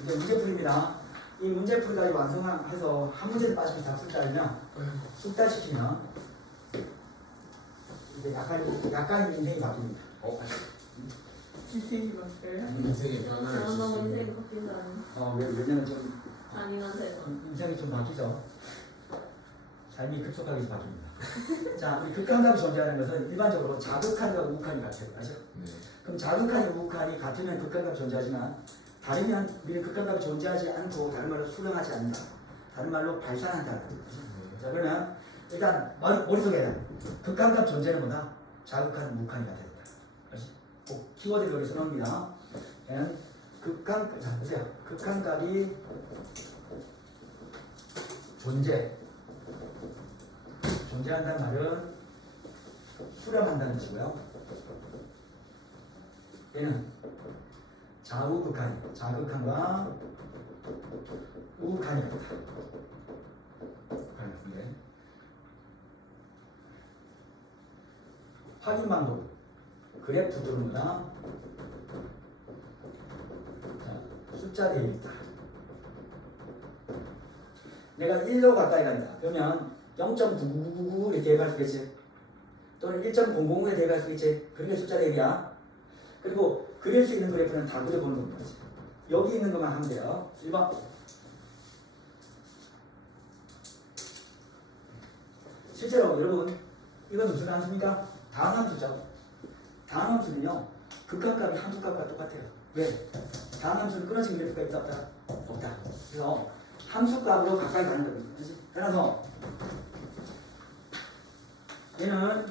이제 문제 풀이입니다. 이 문제 풀이까지 완성해서 한 문제를 빠지면 다 숙달이면 숙달시키면 이제 약간 인생이 바뀝니다. 인생이 바뀌어요? 인생의 변화를 줄수 저런다고 있는 인생이 바뀐다니. 왜냐면 좀 잔인한 세상. 인생이 좀 바뀌죠. 삶이 급속하게 바뀝니다. 자, 우리 극한감이 존재하는 것은 일반적으로 자극한과 우극한이 같아요. 맞죠? 네. 그럼 자극한이 우극한이 같으면 극한감이 존재하지만 다르면 우리는 극한감이 존재하지 않고 다른 말로 수렴하지 않는다. 다른 말로 발산한다. 자, 그러면 일단 머릿속에 극한감 존재는 뭐다? 자극한 우극한이 같아야 된다. 알지? 꼭 키워드를 여기서 넣습니다. 얘는 자, 보세요. 극한값이 존재한다는 말은 수렴한다는 뜻이고요. 얘는 자극한과 우극한이 같다. 같은데 확인 방법 그래프 뚫는다. 숫자 대입이다. 내가 1로 가까이 간다. 그러면 0.9999 이렇게 대입할 수 있겠지. 또는 1.005에 대입할 수 있지. 그게 숫자 대입이야. 그리고 그릴 수 있는 그래프는 다 그려보는 겁니다. 여기 있는 것만 하면 돼요. 1번. 실제로 여러분 이건 무슨 함수입니까? 다항함수죠. 다항함수는요. 극한값이 함수값과 똑같아요. 왜? 다항함수는 끊어진 그래프가 있다 없다? 없다. 그래서 함수값으로 가까이 가는 겁니다. 그렇지? 따라서 얘는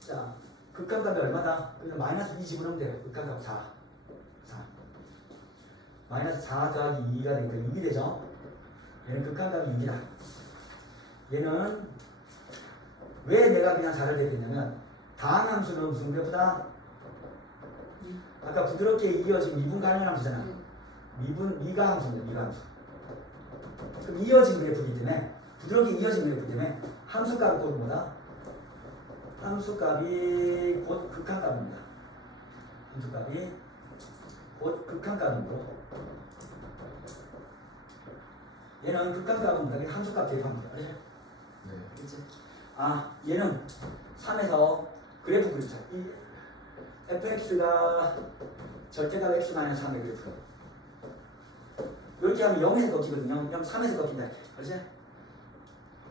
자 극한값이 얼마다? 그래서 마이너스 2 집어넣으면 돼요. 극한값 4. 마이너스 4 더하기 2가 되니까 6이 되죠. 얘는 극한값이 6이다. 얘는 왜 내가 그냥 4를 대입했냐면 다항함수는 무슨 그래프다? 아까 부드럽게 이어진 미분 가능한 함수잖아. 미가 함수입니다. 미가 함수. 그럼 이어진 그래프이기 때문에 부드럽게 이어진 그래프 때문에 함수값이 곧 뭐다? 함수값이 곧 극한값입니다. 함수값이 곧 극한값이고 얘는 극한값은 뭐다? 함수값 대입합니다. 그렇죠? 네. 그렇지? 아 얘는 3에서 그래프 그리죠. 이 fx가 절대값 x-3의 그래프가 이렇게 하면 0에서 꺾이거든요. 3에서 꺾인다 이렇게. 그렇지?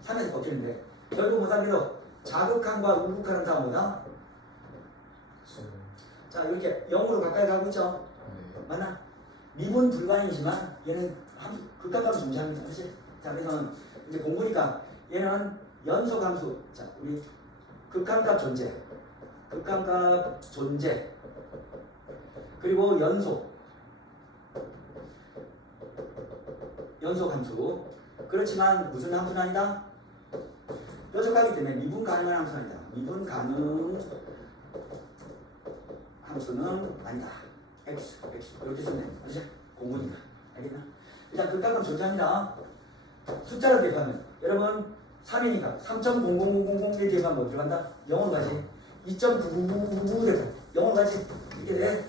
3에서 꺾이는데 결국 뭐다 그래도 자극한과 우극한은 다 뭐다? 자 이렇게 0으로 가까이 가고 있죠? 네. 맞나? 미분 불가능이지만 얘는 극한값이 존재합니다. 그렇지? 자 그래서 이제 공부니까 얘는 연속함수. 자 우리 극한값 존재 그리고 연속함수. 그렇지만 무슨 함수는 아니다? 뾰족하기 때문에 미분 가능한 함수는 아니다. 미분 가능 함수는 아니다. x 이렇게 쓰면 돼. 그렇지? 공분이다. 알겠나? 일단 극각은 존재합니다. 숫자로 대입하면 여러분 3이니까 3.00000 이렇게 대입하면 뭐 들어간다? 0으로 가지. 2.99999 대입 0으로 가지. 이렇게 돼.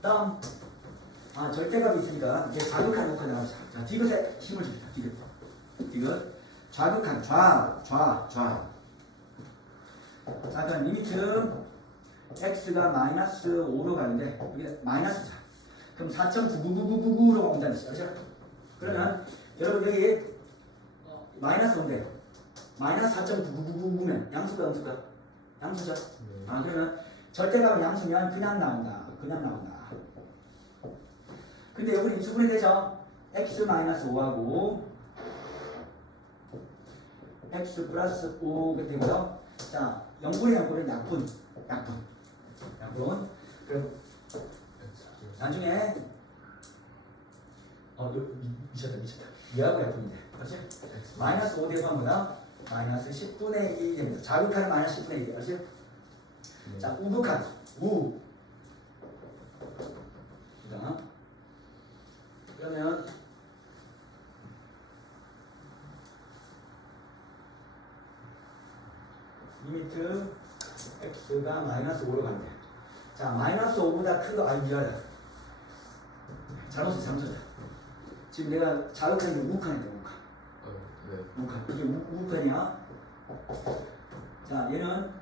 다음 절대값이 있으니까 이제 자극한 녹화 나오자. 자, 디귿에 힘을 줍니다. 디귿. 좌극한 좌. 자, 그럼 리미트 x가 마이너스 5로 가는데 이게 마이너스자. 그럼 4.99999로 온다는 뜻이죠. 그렇죠? 그러면 여러분 여기 마이너스 5인데 마이너스 4.99999면 양수가 음수가? 양수죠. 그러면 절대값은 양수면 그냥 나온다. 근데 여기 인수분해 되죠? x 마이너스 5하고 x 플러스 5가 되고요. 자, 0분의 0분은 약분. 그럼 나중에 미쳤다. 이하고 약분인데, 그렇지? 마이너스 5 대입하면 뭐다? 마이너스 10분의 1이 됩니다. 자극하는 마이너스 10분의 1, 그렇지? 자, 우극한 우. 자, 그러면 리미트 x가 마이너스 5로 간대. 자, 마이너스 5보다 큰 거, 미안하다. 잘못했다. 지금 내가 자극하는 게 우극한인데, 우극한. 이게 우극한이야. 자, 얘는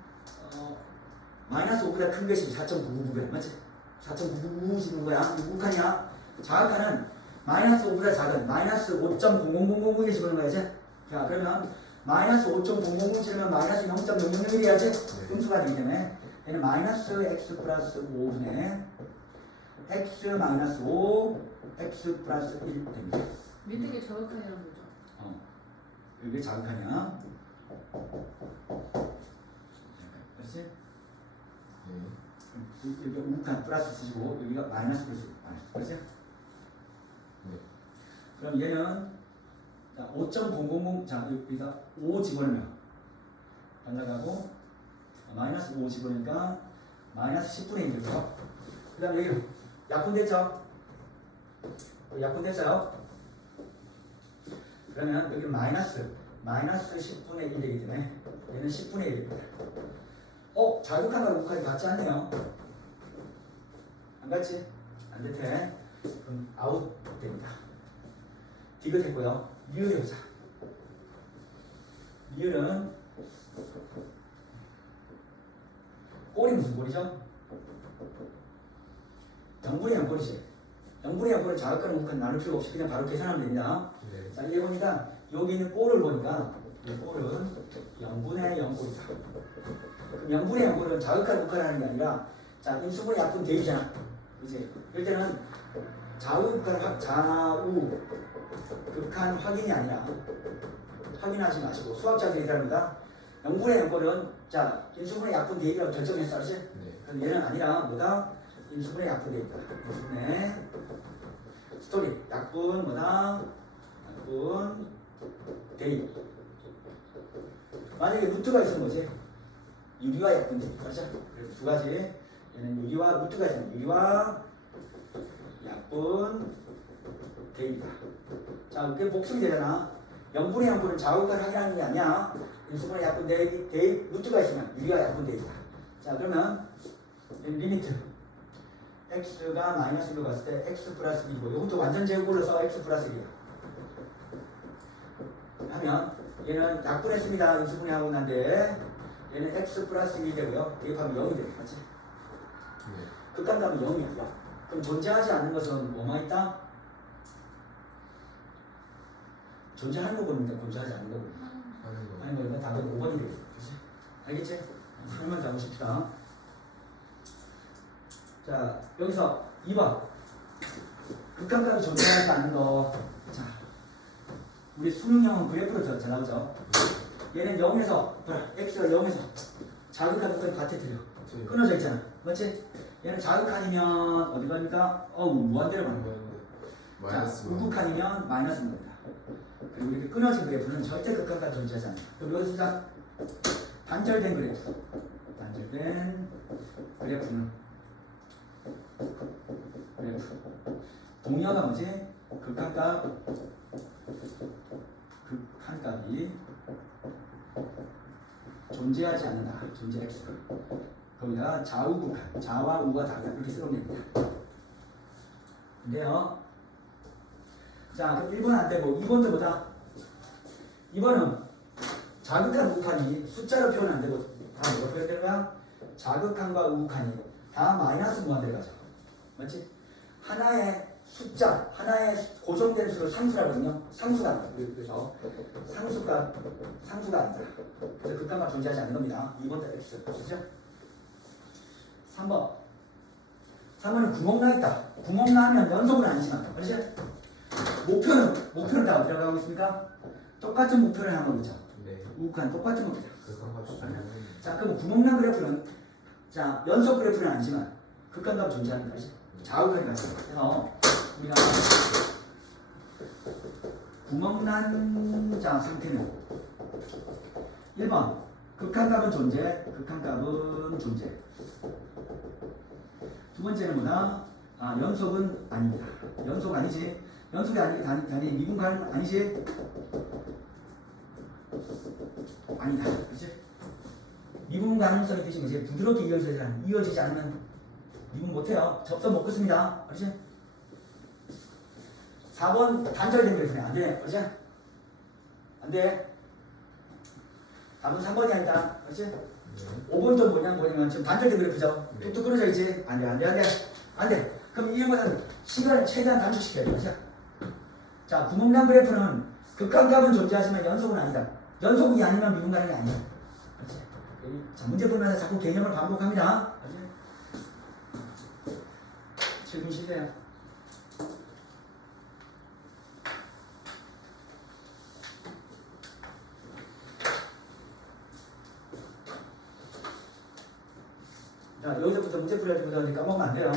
마이너스 5보다 큰 것이 4.999배, 맞지? 4.999는 거야. 이게 우극한이야. 자극하는 마이너스 5보다 작은 마이너스 5.00000을 집어넣는 거야, 이제? 자, 그러면 마이너스 5.000 치면 마이너스 0.001 해야지? 음수가 되기 때문에 얘는 마이너스 x 플러스 5분의 x 마이너스 5 x 플러스 1 됩니다. 밑에 게 저격한이라는 거죠. 여기 자극하냐? 그렇지? 여기 우극한 플러스 쓰시고 여기가 마이너스 플러스 그렇지? 그럼 얘는 5.000 자 여기다 5 집어넣으면 날라가고 마이너스 5 집어넣으니까 마이너스 10분의 1 되죠. 그 다음에 여기 약분됐죠? 약분됐어요? 그러면 여기 마이너스 10분의 1 되기 때문에 얘는 10분의 1 됩니다. 자극한과 우극한이 같지 않네요. 안 같지? 안 됐대. 그럼 아웃 됩니다. 디귿 했고요. 리을 해보자. 리을은 꼴이 무슨 꼴이죠? 0분의 0꼴이지. 0분의 0꼴은 자극하는 우극한 나눌 필요 없이 그냥 바로 계산하면 됩니다. 자, 이게 보니까 여기 있는 꼴을 보니까 이 꼴은 0분의 0꼴이다. 그럼 0분의 0꼴은 자극한 우극한하는 게 아니라 자, 인수분해 약분 대입이잖아. 그치? 이럴 때는 좌우 극한 확인이 아니라 확인하지 마시고 수학자들이 다릅니다. 0분의 0꼴은 자 인수분해 약분 대입이라고 결정했어, 알지? 그럼 얘는 아니라 뭐다? 인수분해 약분 대입이다. 인수분해 스토리 약분 뭐다? 약분 대입. 만약에 루트가 있으면 뭐지? 유리와 약분 대입, 그렇죠? 그래서 두 가지. 얘는 유리와 루트가 있으면 유리와 약분 대입이다. 자, 그게 복습이 되잖아. 0분의 0꼴은 좌우극한 확인하는 게 아니야. 인수분해 약분 대입 루트가 있으면 유리와 약분 대입이다. 자, 그러면 리미트 x가 마이너스 1로 갔을 때 x 플러스 2고 이것도 완전 제곱으로 써 x 플러스 1이야. 하면 얘는 약분했습니다. 인수분해하고 난데 얘는 x 플러스 1이 되고요. 대입하면 0이 되네. 맞지? 극한값은 0이야. 0. 그럼 존재하지 않는 것은 뭐만 있다? 존재하는 거 보는데 존재하지 않는 거 보는데 하는 거니까 답은 5번이 되겠지. 알겠지? 설명 잡으십시다. 자, 여기서 2번 극한값이 존재하지 않는 거. 자, 우리 수능형은 그래프로 잘 나오죠. 얘는 0에서 x가 0에서 자극한 것까지 같아 들려. 끊어져 있잖아. 맞지? 얘는 자극한이면 어디 갑니까? 무한대로 가는 거예요. 자, 우극한이면 마이너스 겁니다. 그리고 이렇게 끊어진 그래프는 절대 극한까지 존재하지 않아요. 그럼 여기서 자 단절된 그래프. 단절된 그래프는 그래프. 동의어가 뭐지? 극한값이 존재하지 않는다. 존재 X. 거기다가 좌우극한, 좌와 우가 다르다. 그렇게 쓰면 됩니다. 근데요. 자, 그럼 1번 안 되고 2번도 보자. 2번은 자극한 우극한이 숫자로 표현 안 되고 다 뭐로 표현되는 거야? 자극한과 우극한이 다 마이너스 무한 들어가죠. 맞지? 하나의 숫자, 하나의 고정된 수를 상수라거든요. 상수가 아니에요. 그래서 상수가 아니다. 그래서 극한과 존재하지 않는 겁니다. 2번도 X. 그렇죠? 3번. 3번은 구멍 나 있다. 구멍 나면 연속은 아니지만, 그렇지? 목표는 다 어디로 가고 있습니까? 똑같은 목표를 향하고 있죠. 네. 우극한 똑같은 겁니다. 극한과 존재. 자, 그럼 구멍 난 그래프는 자 연속 그래프는 아니지만 극한값 존재하는 거지. 좌우극한이 같습니다. 그래서 우리가 구멍 난 자 상태는 1번 극한값은 존재, 극한값은 존재. 두 번째는 뭐다? 아, 연속은 아닙니다. 연속 아니지. 연속이 아니기 단위 미분간 아니지. 아니다. 그치? 미분 가능성이 되신 것이 부드럽게 이어지지 않으면 미분 못해요. 접선 못 끊습니다. 그렇지? 4번 단절된 그래프네. 안 되네. 그렇지? 안 돼. 답은 3번이 아니다. 그렇지? 5번도 뭐냐면 지금 단절된 그래프죠. 네. 뚝뚝 끊어져 있지? 안 돼. 안 돼. 그럼 이것은 시간을 최대한 단축시켜야 돼. 그렇지? 자, 구멍난 그래프는 극한값은 존재하지만 연속은 아니다. 연속이 아니면 미분 가능이 아니야. 그렇지? 자, 문제 풀면서 자꾸 개념을 반복합니다. 그렇지? 질문 실례요. 자, 여기서부터 문제 풀어야 되거든요. 까먹으면 안 돼요.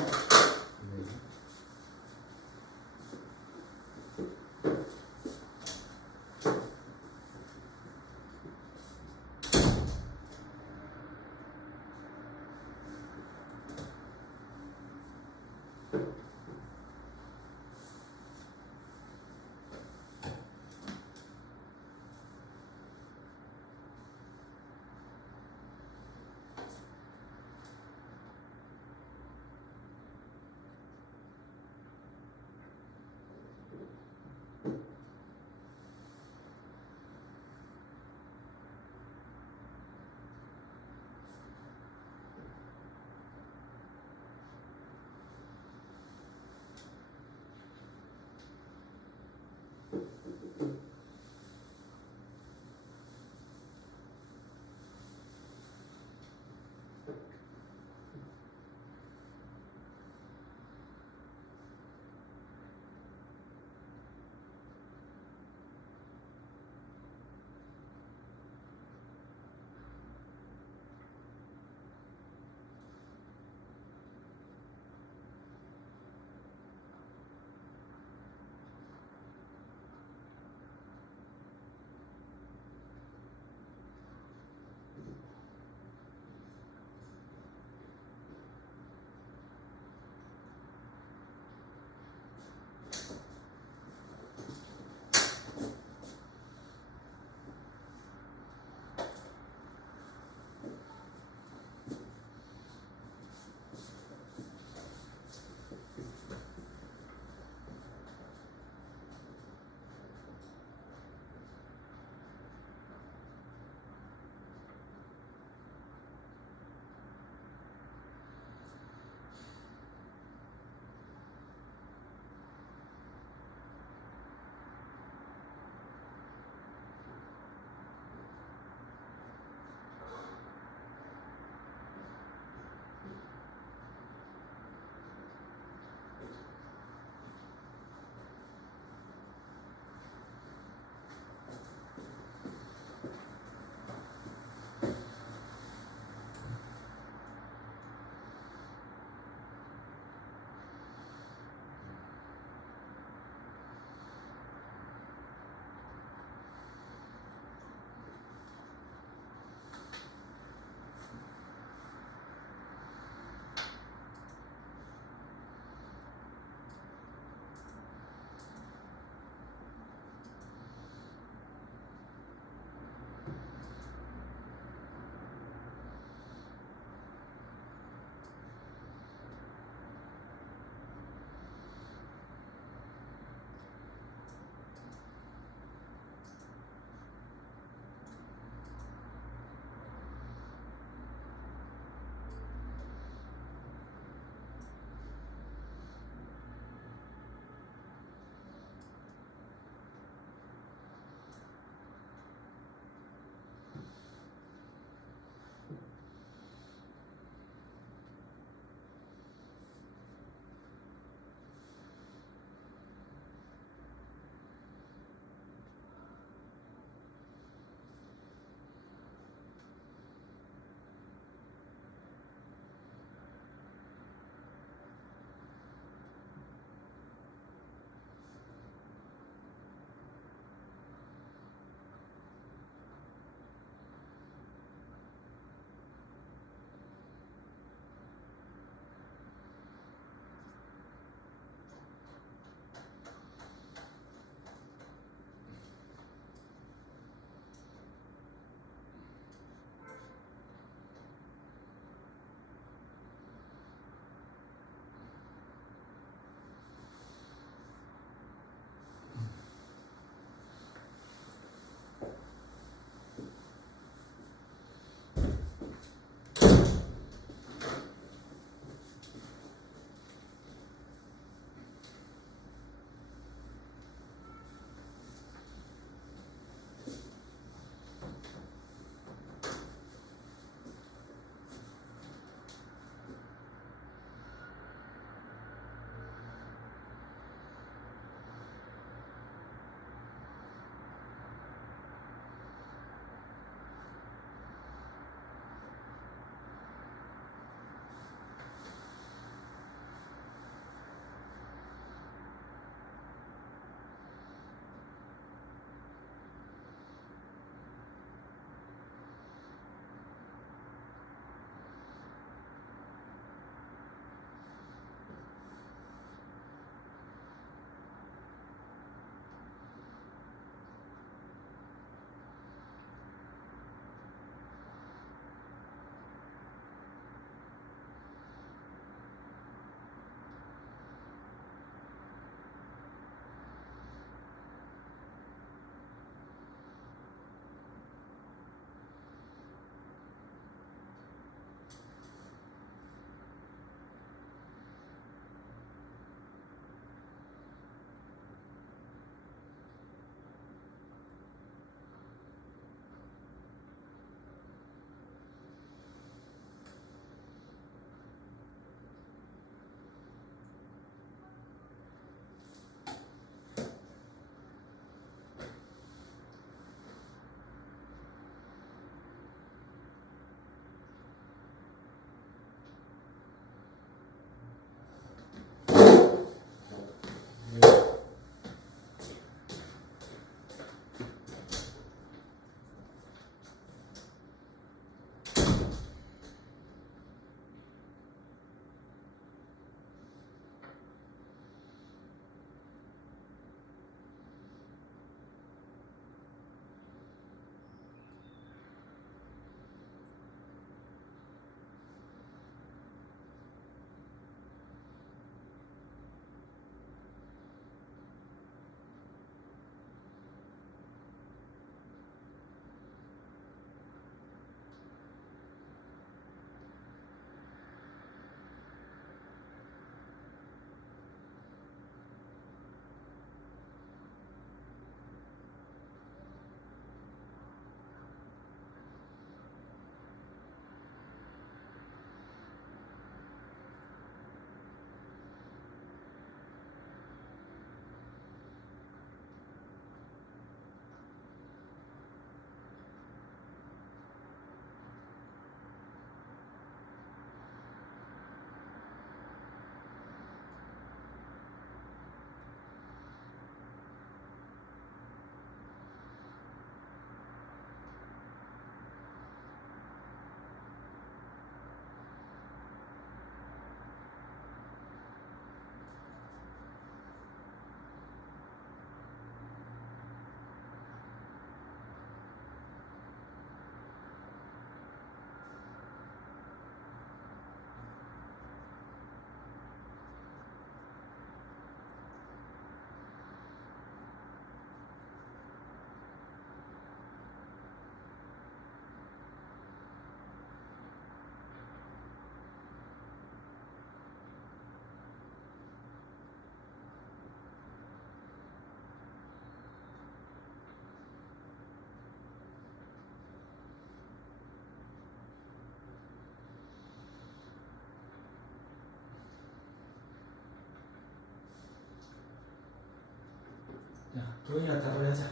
자, 도현이 갖다 돌려자.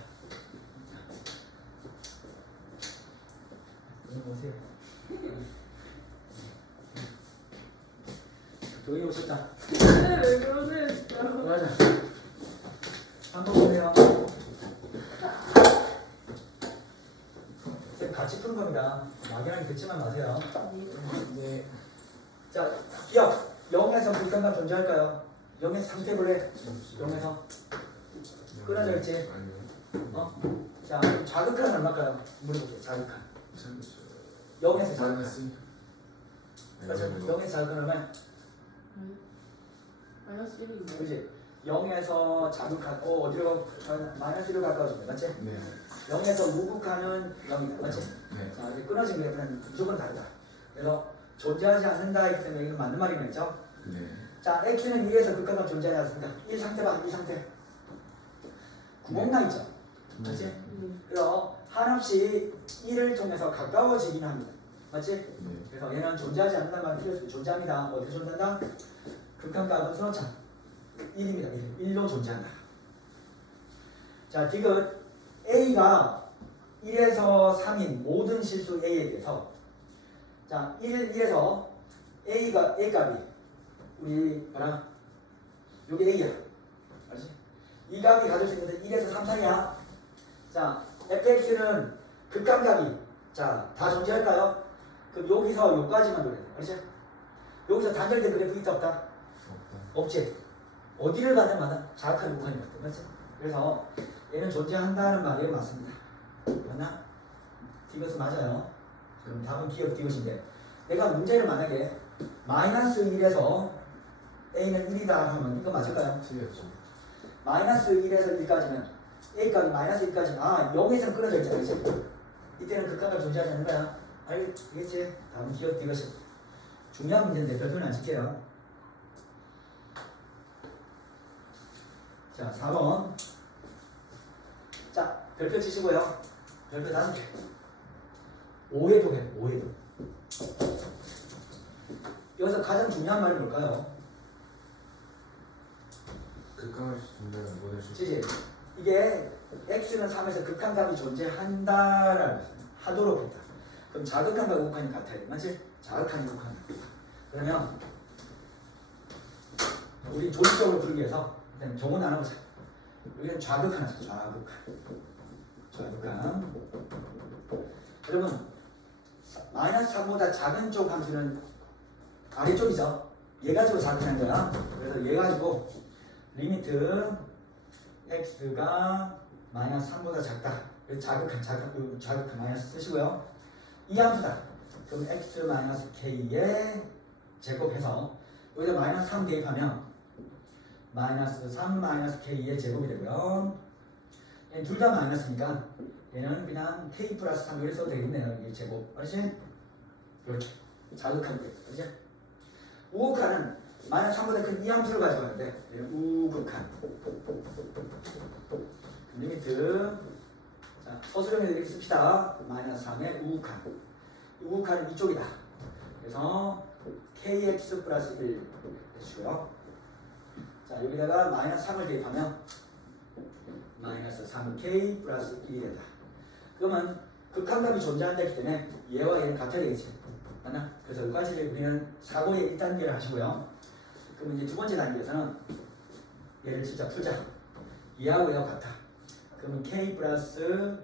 오세요. 도현이 오셨다. 왜 그러세요 진짜. 맞아. 한번 보세요. 쌤 같이 푸는 겁니다. 막연하게 듣지만 마세요. 네. 자, 기억. 0에서 극단감 존재할까요? 0에서 상태 볼래? 0에서 끊어져 있지? 아니요. 어? 자, 자극한 얼마일까요? 물어볼게요. 자극한. 0에서 자극한. 마이너스. 그렇죠? 0에서 자극한 얼마야? 마이너스 1인데. 그렇지? 0에서 자극한. 어디로? 마이너스 1로 가까워집니다. 맞지? 네. 0에서 무극한은 0이다. 맞지? 네. 자, 이제 끊어진 그래프는 무조건 다르다. 그래서 존재하지 않는다 했기 때문에 이건 맞는 말이겠죠? 네. 자, x는 1에서 극한감 존재하지 않습니다. 1 상태 봐, 2 상태. 구멍 나 있죠? 맞지? 그래서 한없이 1을 통해서 가까워지긴 합니다. 맞지? 네. 그래서 얘는 존재하지 않는다는 말은 필요 없어요. 존재합니다. 어디서 존재한다? 극한값은 선호차 1입니다. 1로 존재한다. 자, 디귿 A가 1에서 3인 모든 실수 A에 대해서 자, 1에서 A가 A 값이 우리 뭐라? 요게 A야. 알지? 이 값이 가질 수 있는데 1에서 3, 4이야. 자, fx는 극한값이 자, 다 존재할까요? 그럼 여기서 요까지만 노래. 알지? 여기서 단절된 그래프 있다 없다? 없다. 없지. 어디를 가든 마다 자극한 요한이 없다. 맞지? 그래서 얘는 존재한다는 말이 맞습니다. 맞나? 디귿은 맞아요. 그럼 답은 기억 디귿인데 내가 문제를 만약에 마이너스 1에서 a는 1이다 하면 이거 맞을까요? 틀렸죠. 마이너스 1에서 1까지는 a까지 마이너스 1까지는 0에서는 끊어져 있잖아. 그치? 이때는 극한값 존재하지 않는 거야. 알겠지? 다음 기억 디귿이 중요한 문제인데 별표는 안 칠게요. 자, 4번. 자, 별표 치시고요. 별표 5개. 오해도 해, 오해도. 여기서 가장 중요한 말이 뭘까요? 극강할 수 있는 모델 수. 그치? 이게 x는 3에서 극한값이 존재한다라는 하도록 했다. 그럼 자극한과 우극한이 같아야 돼. 맞지? 자극한이 우극한이 같다. 그러면 우리 조직적으로 부르기 위해서 일단 경우 나눠보자. 여기는 좌극한 하자. 좌극한. 좌극한. 여러분 마이너스 3보다 작은 쪽 함수는 아래쪽이죠. 얘 가지고 자극하는 거야. 그래서 얘 가지고 리미트 x가 마이너스 3보다 작다. 그래서 자극한 마이너스 쓰시고요. 이 함수다. 그럼 x 마이너스 k에 제곱해서 여기다 마이너스 3 대입하면 마이너스 3 마이너스 k의 제곱이 되고요. 얘는 둘 다 마이너스니까 얘는 그냥 k 플러스 3 이렇게 써도 되겠네요. 이게 제곱. 알지? 이렇게 자극한 거. 그죠? 우극한은 마이너스 3보다 큰 이 함수를 가지고 있는데 얘는 우극한. 리미트 자, 서술형에서 이렇게 씁시다. 마이너스 3의 우극한. 우극한은 이쪽이다. 그래서 kx 플러스 1 해주고요. 자, 여기다가 마이너스 3을 대입하면 마이너스 3k 플러스 1이 된다. 그러면 극한값이 존재한다 했기 때문에 얘와 얘는 같아야 되겠지. 맞나? 그래서 여기까지 우리는 사고의 1단계를 하시고요. 그러면 이제 두 번째 단계에서는 얘를 진짜 풀자. 얘하고 얘하고 같아. 그러면 k 플러스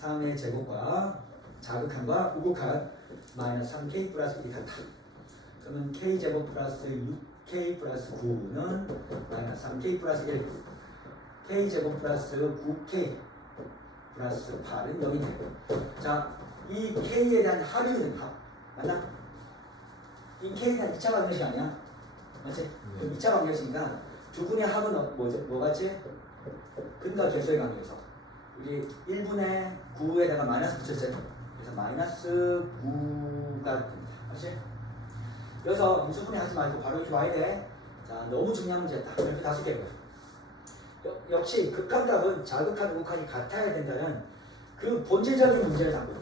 3의 제곱과 자극한과 우극한 마이너스 3k 플러스 1이 같다. 그러면 k 제곱 플러스 6k 플러스 9는 마이너스 3k 플러스 1 k 제곱 플러스 9k 플러스 8은 0이 돼. 자, 이 k에 대한 합이 된 합. 맞나? 이 k에 대한 2차 방정식 아니야? 맞지? 그럼 2차 방정식이니까 두 분의 합은 뭐같지? 근과 개수의 관계에서 우리 1분의 9에다가 마이너스 붙였잖아요. 그래서 마이너스 9가 됩니다. 맞지? 여기서 인수분해 하지 말고 바로 이렇게 와야 돼. 자, 너무 중요한 문제였다. 이렇게 5개고요. 역시 극한값은 자극한 우극한이 같아야 된다는 그 본질적인 문제를 담고 있다.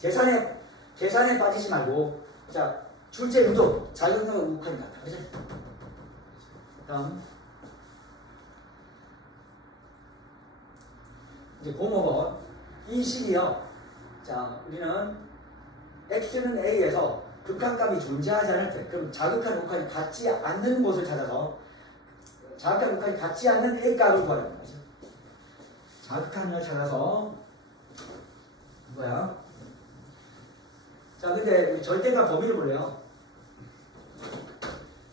그래서 계산에 빠지지 말고 자, 출제 유도 자극한 우극한이 같다. 그죠? 다음 이제 고모건 이 식이요. 자, 우리는 x는 a에서 극한값이 존재하지 않을 때, 그럼 자극한 극한이 같지 않는 곳을 찾아서 자극한 극한이 같지 않는 a 값을 구하는 거죠. 자극한을 찾아서 뭐야? 자, 근데 우리 절대값 범위를 볼래요.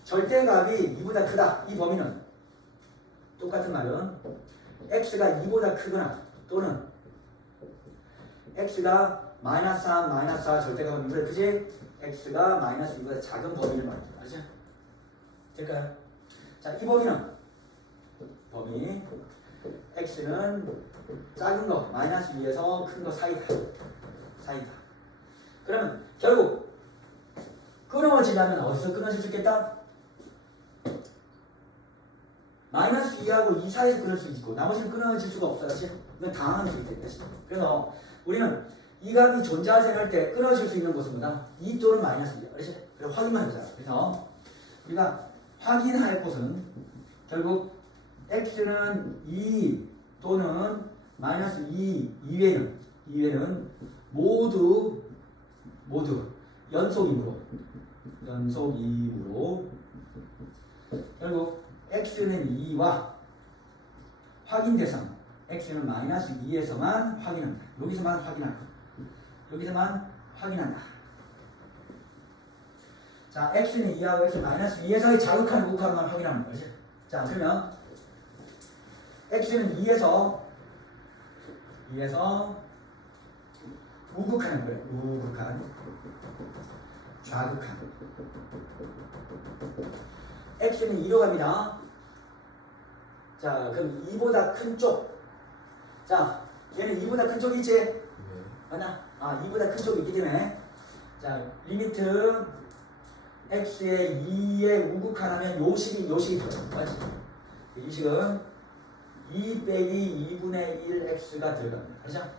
절대값이 2보다 크다. 이 범위는 똑같은 말은 x가 2보다 크거나 또는 x가 마이너스 3, 마이너스 4 절대값은 2보다 크지? x가 마이너스 2보다 작은 범위를 말이죠. 알죠? 될까요? 자, 이 범위는 범위 x는 작은 거 마이너스 2에서 큰 거 사이다. 그러면 결국 끊어지려면 어디서 끊어질 수 있겠다? 마이너스 2하고 2 사이에서 끊을 수 있고 나머지는 끊어질 수가 없다. 그렇지? 이건 당황할 수 있겠다. 그래서 우리는 이 값이 존재하지 않을 때 끊어질 수 있는 곳은 뭐다? 2 또는 마이너스 2야. 그렇지? 그래서 확인만 하자. 그래서 우리가 확인할 곳은 결국 x는 2 또는 마이너스 2 이외에는 모두 연속이므로 결국 x는 2와 확인 대상 x는 마이너스 2에서만 확인한다. 여기서만 확인한다. 자, x는 2하고 x 마이너스 2에서의 자극한 우극한만 확인하는 거지. 자, 그러면 x는 2에서 우극하는 거예요. 우극한 좌극한 x는 2로 갑니다. 자, 그럼 2보다 큰 쪽. 자, 얘는 2보다 큰 쪽이 있지? 네. 맞나? 2보다 큰 쪽이 있기 때문에 자, 리미트 x에 2에 우극하면 요식이 들어요. 맞지? 이 식은 2 빼기 2분의 1 x가 들어갑니다. 그렇죠?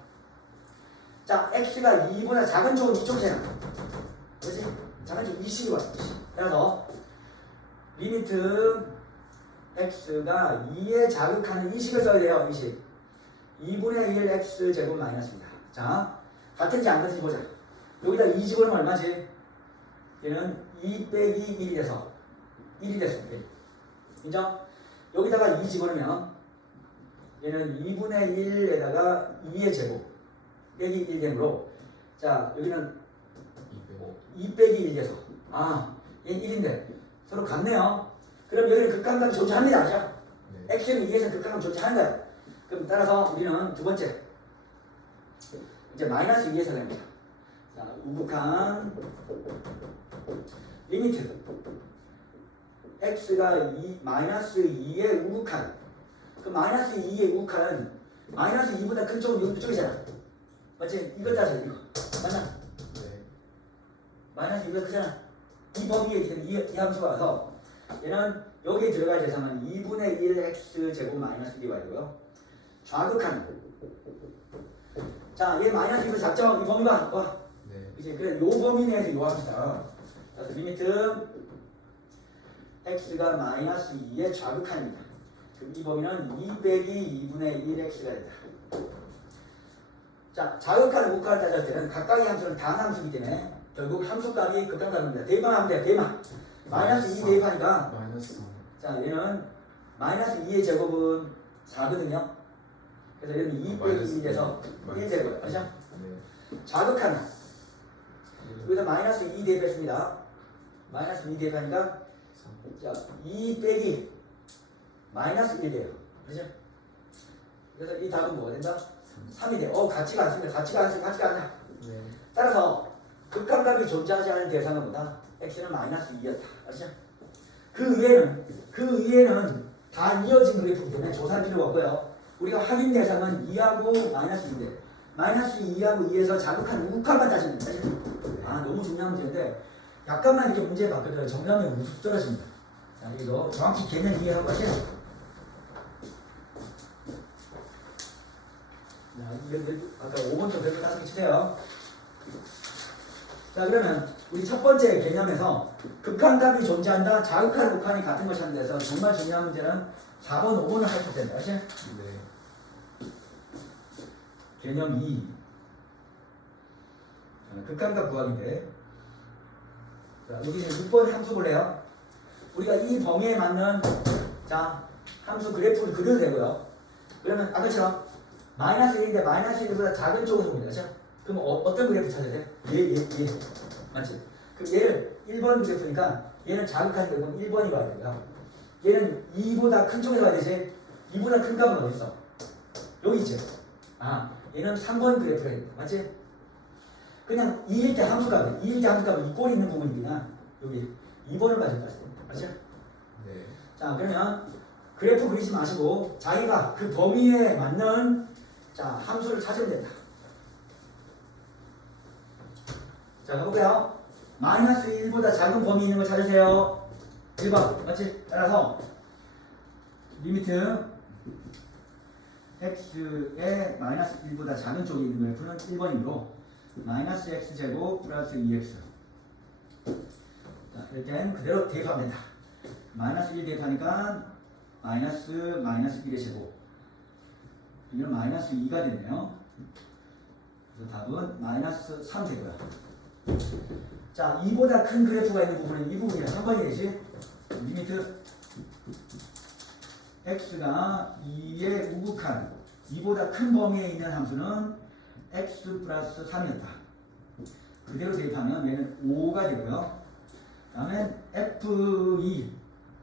자, x가 2보다 작은 쪽은 이쪽이잖아. 그렇지? 작은 쪽 이 식이 와요. 그래서 리미트 x가 2에 자극하는 이 식을 써야 돼요. 이 식. 2분의 1 x 제곱 마이너스입니다. 자, 같은지 안 같은지 보자. 여기다 2 집어넣으면 얼마지? 얘는 2 빼기 1이 돼서 1이 됐습니다. 인정? 여기다가 2 집어넣으면 얘는 2분의 1에다가 2의 제곱 빼기 1 되므로 자, 여기는 2 빼기 1 돼서 얘는 1인데 서로 같네요. 그럼 여기는 극한감이 존재합니다. 알죠? 네. x는 2에서 극한감이 존재하는 거야. 그럼 따라서 우리는 두 번째 이제 마이너스 2에서 됩니다. 자, 우극한 리미트 x가 마이너스 2의 우극한 그 마이너스 2의 우극한은 마이너스 2보다 큰 쪽은 이쪽이잖아. 맞지? 이거 따져 이거 맞나? 네. 마이너스 2보다 크잖아. 이 범위에 있는 이 함수가 와서 얘는 여기에 들어갈 대상은 2분의 1 x 제곱 마이너스 2가 되고요. 좌극한 자, 얘 마이너스 2로 잡죠? 이 범위가 와. 네. 이제 그래 요 범위 내에서 요 함수다. 그래서 리미트 x가 마이너스 2의 좌극한입니다. 그럼 이 범위는 2 빼기 2분의 1x가 된다. 자, 자극한 우극한을 따졌을 때는 각각의 함수는 단함수이기 때문에 결국 함수값이 극한값입니다. 대입하면 돼. 대입. 마이너스 2 대입하니까 마이너스 3. 자, 얘는 마이너스 2의 제곱은 4거든요. 그래서 얘는 2 빼기 1에서 1 되고요. 그렇죠? 네. 자극하는 여기서 마이너스 2 대입했습니다. 마이너스 2 대입하니까 자, 2 빼기 마이너스 1 돼요. 그렇죠? 그래서 이 답은 뭐가 된다? 3이 돼요. 같이가 않습니다. 같이가 않냐? 네. 따라서 극한값이 존재하지 않은 대상은 뭐다? x는 마이너스 2였다. 그렇죠? 그 위에는 다 이어진 그래프이기 때문에 조사할 필요가 없고요. 우리가 확인 대상은 2하고 마이너스 2인데 마이너스 2하고 2에서 자극한 우극한만 따지면 돼요. 너무 중요한 문제인데 약간만 이렇게 문제 바뀌어도 정답이 우습 떨어집니다. 자, 이거 정확히 개념 이해하고 하세요. 자, 아까 5번부터 그렇게 따서 치세요. 자, 그러면 우리 첫 번째 개념에서 극한값이 존재한다, 자극한 우극한이 같은 걸 찾는 데서 정말 중요한 문제는 4번, 5번을 할 수 있다. 아시죠? 네. 개념 2. 극한각 구하기인데. 자, 여기는 6번 함수 볼래요? 우리가 이 범위에 맞는 자 함수 그래프를 그려도 되고요. 그러면 아까처럼 마이너스 1인데 마이너스 1보다 작은 쪽으로 봅니다. 그렇죠? 그럼 어떤 그래프 찾아야 돼? 얘. 맞지? 그럼 얘를 1번 그래프니까 얘는 자극하는 거 그럼 1번이 와야 되고요. 얘는 2보다 큰 쪽에 와야 되지? 2보다 큰 값은 어디 있어? 여기 있지? 아, 얘는 3번 그래프가 있다. 맞지? 그냥 2일 때 함수값이 2일 때 함수값은 이 꼴이 있는 부분이구나. 여기 2번을 가질 것 같습니다. 맞죠? 네. 자, 그러면 그래프 그리지 마시고 자기가 그 범위에 맞는 자 함수를 찾으면 된다. 자, 가볼게요. 마이너스 1보다 작은 범위 있는 걸 찾으세요. 1번. 맞지? 따라서 리미트 x의 마이너스 1보다 작은 쪽에 있는 그래프는 1번이므로 마이너스 x제곱 플러스 2x. 자, 일단 그대로 대입하면 된다. 마이너스 1 대입하니까 마이너스 1의 제곱. 이건 마이너스 2가 됐네요. 그래서 답은 마이너스 3 되고요. 자, 2보다 큰 그래프가 있는 부분은 이 부분이라 3번이 되지. 리미트 x가 2의 우극한 2보다 큰 범위에 있는 함수는 x 플러스 3이었다. 그대로 대입하면 얘는 5가 되고요. 그 다음에 f2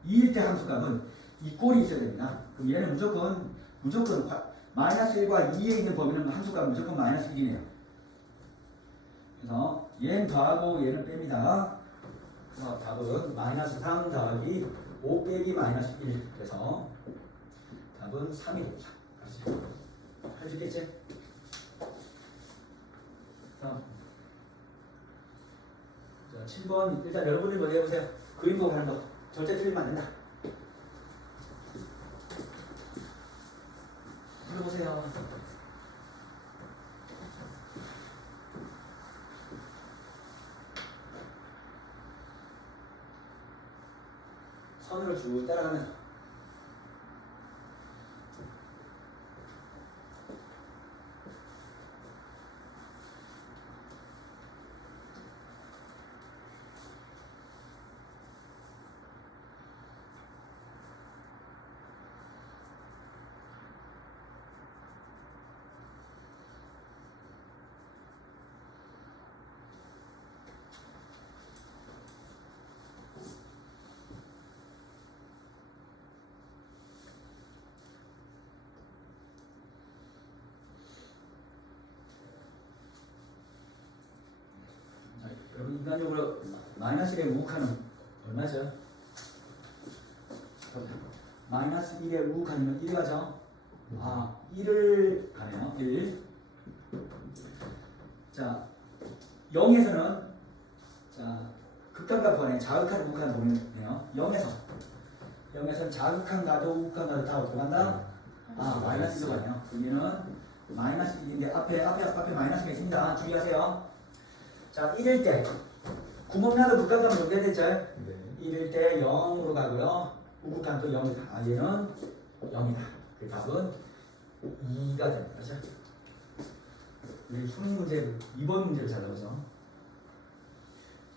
2일 때 함수값은 이 꼴이 있어야 됩니다. 그럼 얘는 무조건 마이너스 1과 2에 있는 범위는 함수값은 무조건 마이너스 1이네요. 그래서 얘는 더하고 얘는 뺍니다. 그래서 답은 마이너스 3 더하기 5 빼기 마이너스 1. 그래서 답은 3이 됩니다. 할 수 있겠지? 자, 7번 일단 여러분이 먼저 해보세요. 그림 보고 하는 거 절대 틀리면 안 된다. 해보세요. 선으로 쭉 따라가면서 여러분 인간적으로 마이너스 1의 우극한은 얼마죠? 마이너스 1의 우극한이면 1이 가죠? 아, 1을 가네요. 1. 자, 0에서는 자 극한과 번에 자극한 우극한 보내네요. 0에서는 자극한 가도 우극한 가도 다 어떻게 간다? 아, 마이너스 1로 가네요. 그러면은 마이너스 1인데 앞에 마이너스가 있습니다. 주의하세요. 자, 1일 때 구멍나도 극한값은 어떻게 되죠? 네. 1일 때 0으로 가고요. 우극한도 0이다. 아, 얘는 0이다. 그 답은 2가 됩니다. 그렇죠? 우리 수능 문제 2번 문제를 잘 나오죠.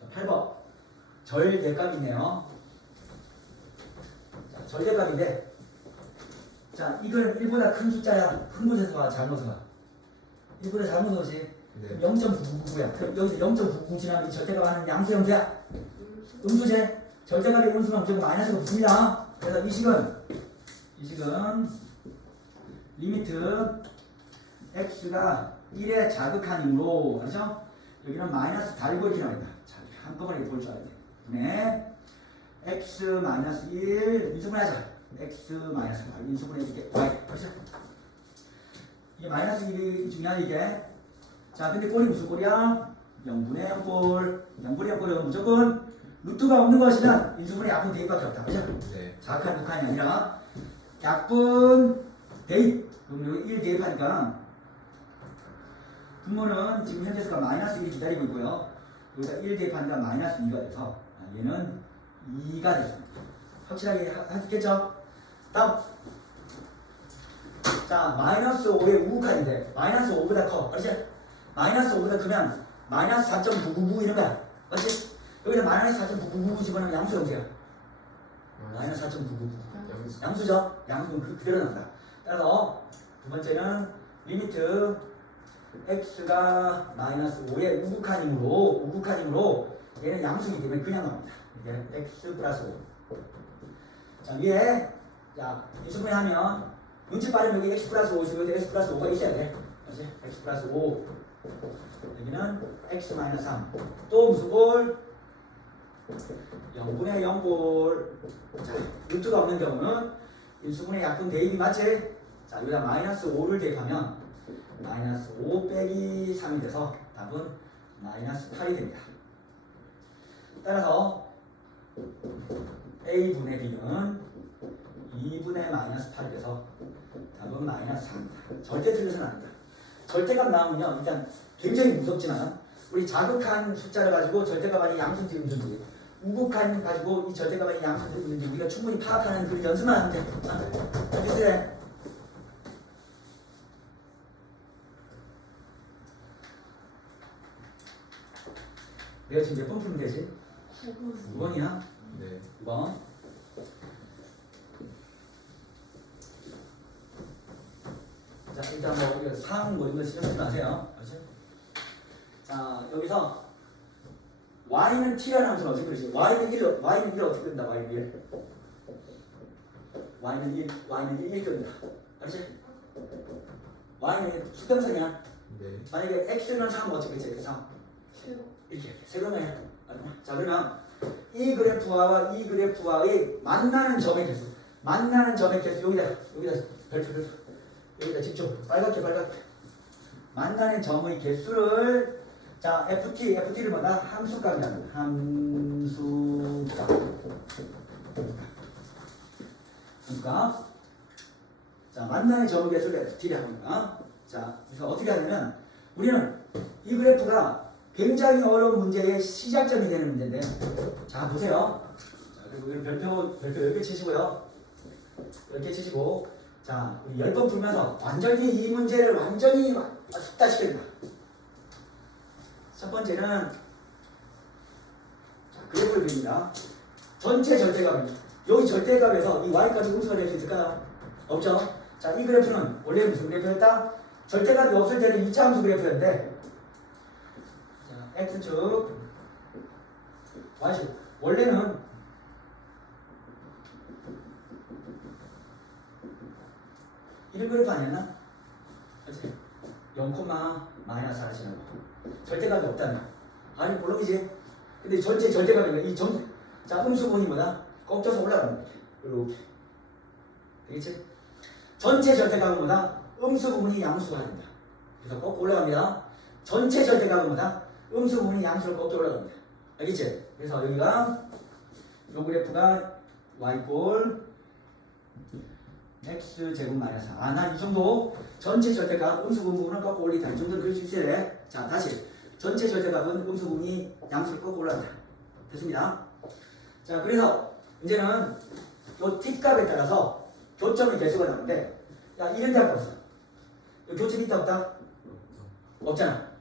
자, 8번 절대값이네요. 자, 절대값인데 자, 이거는 1보다 큰 숫자야. 큰 곳에서 와, 작은 곳에서 와. 1보다 작은 곳에서 오지. 네. 0.999야. 그럼 여기서 0.99 지나면 이 절대값 하는 양수 형태야. 음수제. 절대값의 음수는 무조건 마이너스가 붙습니다. 그래서 이 식은 리미트 x가 1의 자극한이므로 그렇죠? 여기는 마이너스 달고 이렇게 나옵니다. 자, 한꺼번에 볼 줄 알아야 돼. 네. x 마이너스 1 인수분해하자. x 마이너스 8 인수분해 이렇게 y. 그렇죠? 이게 마이너스 1이 중요한 이게. 자, 근데 꼴이 무슨 꼴이야? 0분의 0꼴. 0분의 0꼴은 무조건 루트가 없는 것이면 인수분해 약분 대입밖에 없다. 그죠? 네. 자극한 극한이 아니라 약분 대입. 그럼 여기 1 대입하니까 분모는 지금 현재수가 마이너스 1이 기다리고 있고요. 여기다 1 대입하니까 마이너스 2가 돼서 얘는 2가 됐습니다. 확실하게 할 수 있겠죠? 다음. 자, 자, 마이너스 5의 우극한인데 마이너스 5보다 커. 그렇지? 마이너스 5보다 크면 마이너스 4.999 이런 거야. 그렇지? 여기다 마이너스 4.999 집어넣으면 양수 형태야. 마이너스 4.999. 양수. 양수죠? 양수는 그대로 나온다. 따라서 두 번째는 리미트 x가 마이너스 5의 우극한이므로 얘는 양수이기 때문에 그냥 나옵니다. 이게 x 플러스 5. 자, 위에 자 인수분해 하면 눈치 빠르면 여기 x 플러스 5 있으면 여기 x 플러스 5가 있어야 돼. 그렇지? x 플러스 5. 여기는 x 마이너스 3. 또 무슨 꼴? 0분의 0꼴. 자, 루트가 없는 경우는 인수분해 약분 대입이 맞지? 자, 여기다 마이너스 5를 대입하면 마이너스 5 빼기 3이 돼서 답은 마이너스 8이 됩니다. 따라서 A분의 B는 2분의 마이너스 8이 돼서 답은 마이너스 4입니다. 절대 틀려서는 안 된다. 절대값 나오면요, 일단 굉장히 무섭지만 우리 자극한 숫자를 가지고 절대값 아닌 양수인지 음수인지 우극한 가지고 이 절대값 아닌 양수인지 음수인지 우리가 충분히 파악하는 그 연습만 하면 돼. 알겠어요? 내가 지금 몇 번 푸면 되지? 2번이야? 네. 2번. 자, 일단 뭐 우리가 상뭐 이런 거 신경 쓰지 마세요. 알았지? 자, 여기서 y는 t라는 함수는 어떻게 그러지? y는 1을 어떻게 끈다? y는 1. y는 1 끈다. 알았지? y는 수평선이야. 네. 만약에 x는 3 어떻게 되지? 3. 이렇게 세로네. 자, 그러면 이 그래프와의 만나는 점의 개수 여기다 별표 여기다 집중 빨갛게 만나는 점의 개수를 자 FT를 뭐다? 함수값이다. 함수값. 그러니까 자 만나는 점의 개수를 FT를 합니다. 자, 그래서 어떻게 하냐면 우리는 이 그래프가 굉장히 어려운 문제의 시작점이 되는 문제인데, 자 보세요. 자, 그리고 이런 별표 10개 치시고요. 10개 치시고, 자 우리 10번 풀면서 완전히 이 문제를 완전히 숙달시킵니다. 첫 번째는 자, 그래프를 그립니다. 전체 절대값입니다. 여기 절대값에서 이 y값이 음수가 될 수 있을까요? 없죠. 자, 이 그래프는 원래 무슨 그래프였다? 절대값이 없을 때는 2차 함수 그래프였는데, x축, y축. 원래는 이런 그래프 아니었나? 그렇지? 0, 마이너스 하시는 거. 절대값이 없다면. 아니, 물론이지. 근데 전체 절대값이 자, 음수분이 뭐다? 꺾여서 올라가는 거야. 이렇게. 되겠지? 전체 절대값은 뭐다? 음수 부분이 양수가 된다. 그래서 꺾고 올라갑니다. 전체 절대값은 뭐다? 음수 부분이 양수를 꺾여 올라갑니다. 알겠지? 그래서 여기가 요 그래프가 y꼴 x제곱 마이너스 4. 난 이 정도 전체 절대값 음수 부분을 꺾고 올리다. 이 정도는 그릴 수 있어야 돼. 자, 다시 전체 절대값은 음수 부분이 양수를 꺾고 올라간다. 됐습니다. 자, 그래서 이제는 요 t값에 따라서 교점의 개수가 나오는데, 야, 이런 데할 거 없어. 교점이 있다 없다? 없잖아.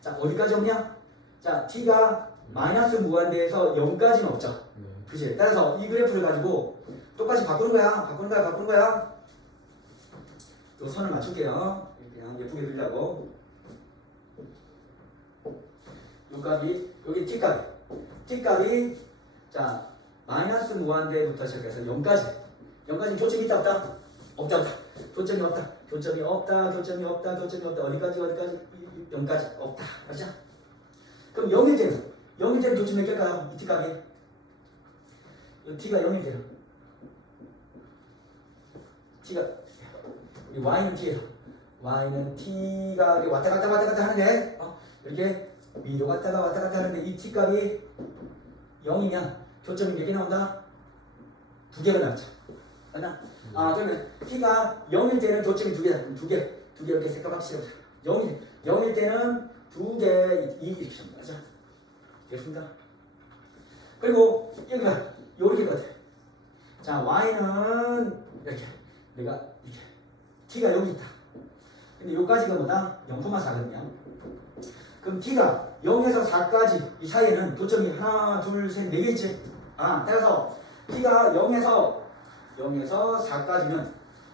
자, 어디까지 없냐? 자, t가 마이너스 무한대에서 0까지는 없죠. 그치? 따라서 이 그래프를 가지고 똑같이 바꾸는 거야. 또 선을 맞출게요. 그냥 예쁘게 그리려고. 요 값이, 여기 t값이, 자, 마이너스 무한대부터 시작해서 0까지. 0까지 교점이 있다 없다? 없다. 교점이 없다. 어디까지? 0까지 없다. 맞죠? 그럼 0일 때는 교점 몇 개일까요? 이 t값이? 이 t가 0일 때요. t가 이 y는 t예요. y는 t가 왔다 갔다 하는데, 이렇게 위로 왔다 갔다 하는데 이 t값이 0이면 교점이 몇 개 나온다? 2개가 나왔죠. 맞나? 그러면 t가 0일 때는 교점이 2개다. 2개 이렇게 새까맣게 씌워보자. 0일 때는 2개 이렇게 씁니다. 맞아? 됐습니다. 그리고 여기가 요렇게 같아. 자, y는 이렇게 내가 이렇게 t가 여기 있다. 근데 여기까지가 뭐다? 0,4거든요. 그럼 t가 0에서 4까지 이 사이에는 교점이 하나, 둘, 셋, 4개 있지? 따라서 t가 0에서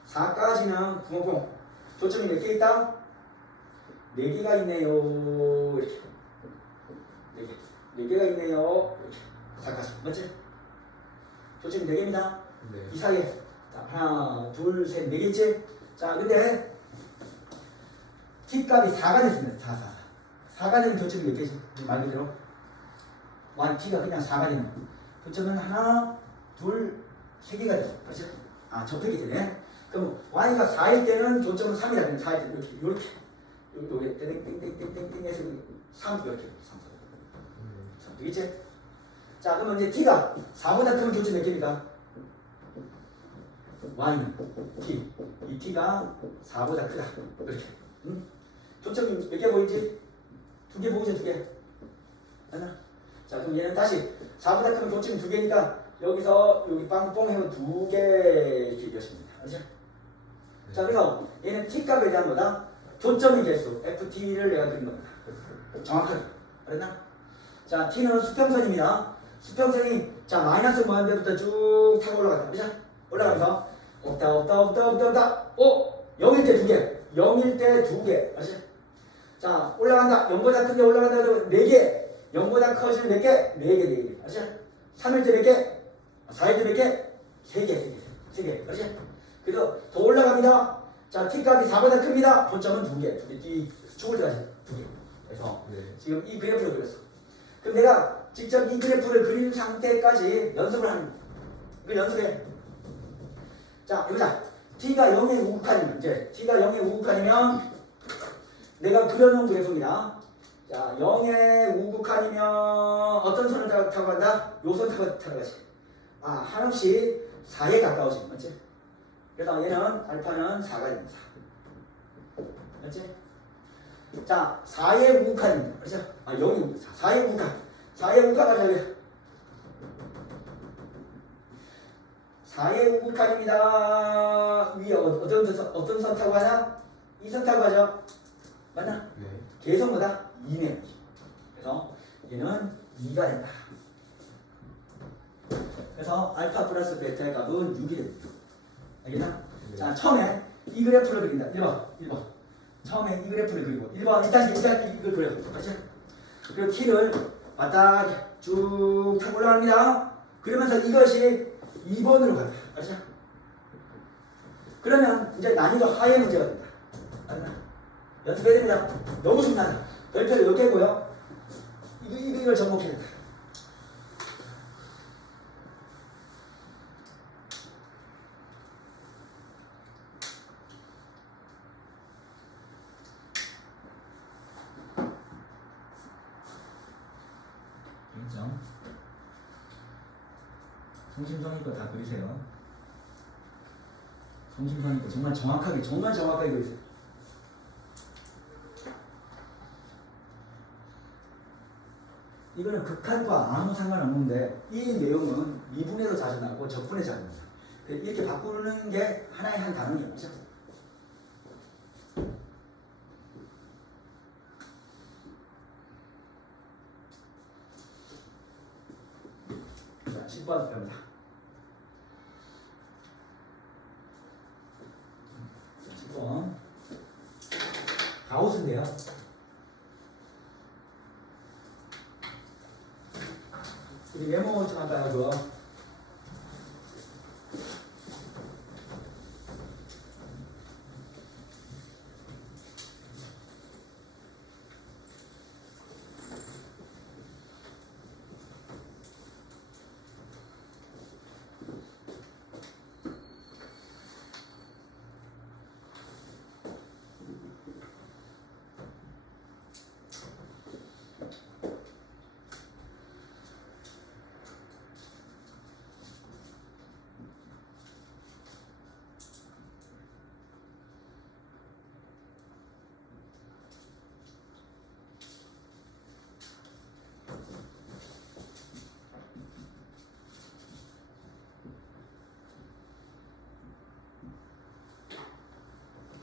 4까지는 붕어붕 교점이 몇 개 있다? 4개가 있네요. 이렇게 4개가 있네요. 이렇게 4까지 맞지? 교점이 4개입니다. 네. 이 사이에 자, 하나, 둘, 셋, 4개 있지? 자, 근데 t값이 4가 됐습니다. 4가 되면 교점이 몇 개지? 말 그대로 t가 그냥 4가 되면 교점은 하나, 둘, 3개가 되죠. 그렇지? 접촉이 되네. 그럼 y가 4일 때는 교점은 3이다. 그럼 4일 때는 이렇게 요게 땡땡땡땡땡 해서 3 이렇게 3 되겠지? 자, 그러면 이제 t가 4보다 크면 교점 몇 개입니까? y는 t, 이 t가 4보다 크다. 이렇게. 응? 교점이 몇 개 보이지? 2개 보이죠? 2개. 맞나? 자, 그럼 얘는 다시 4보다 크면 교점이 2개니까 여기서 여기 빵뽕 해면 2개 길이었습니다. 알죠? 자, 그래서 얘는 t값에 대한 거다. 교점의 개수 ft를 내가 그린 겁니다. 정확하게. 알았나? 자, t는 수평선입니다. 수평선이 자 마이너스 무한대부터 쭉 타고 올라간다. 그죠? 올라가면서 없다. 0일 때 2개. 0일 때 2개. 알지? 자, 올라간다. 0보다 큰 게 올라간다. 4개. 0보다 커지면 몇 개? 4개. 알지? 3일 때 몇 개? 4일 때 몇 개? 3개. 알지? 그래서 더 올라갑니다. 자, t값이 4보다 큽니다. 고점은 2개. 죽을 때까지 2개. 그래서 네. 지금 이 그래프를 그렸어. 그럼 내가 직접 이 그래프를 그린 상태까지 연습을 하는 거야. 이걸 연습해. 자, 여기다. t가 0에 우극한이면, 이제 t가 0에 우극한이면 내가 그려놓은 그래프입니다. 자, 0에 우극한이면 어떤 선을 타고 간다? 요선 타고 가지. 한없이 4에 가까워지. 맞지? 그래서 얘는 알파는 4가 됩니다. 맞지? 자, 4의 우극한입니다. 그렇죠? 0이 4의 우극한. 4의 우극한을 여기 4의 우극한입니다. 위에 어떤 선 타고 가냐? 이 선 타고 가죠. 맞나? 네. 계속 뭐다? 2네. 그래서 얘는 2가 된다. 그래서 알파 플러스 베타의 값은 6이 됩니다. 알겠나? 네. 자, 처음에 이 그래프를 그린다. 1번. 처음에 이 그래프를 그리고 1번 일단 이걸 그려요. 그렇지? 그리고 t를 왔다 쭉 타고 올라갑니다. 그러면서 이것이 2번으로 간다. 알죠? 그러면 이제 난이도 하의 문제가 된다. 알나? 연습해야 됩니다. 너무 중요하다. 별표를 몇 개고요. 이걸 접목해야 된다. 알겠죠? 성심성의껏 다 그리세요. 성심성의껏 정말 정확하게 그리세요. 이거는 극한과 아무 상관없는데 이 내용은 미분에도 자주 나오고 적분에 자주 나옵니다. 이렇게 바꾸는 게 하나의 한 단원이에요. 그렇죠? 자, 10번 배웁니다. 10번 가우스인데요. 우리 메모 좀 할까요? 그거?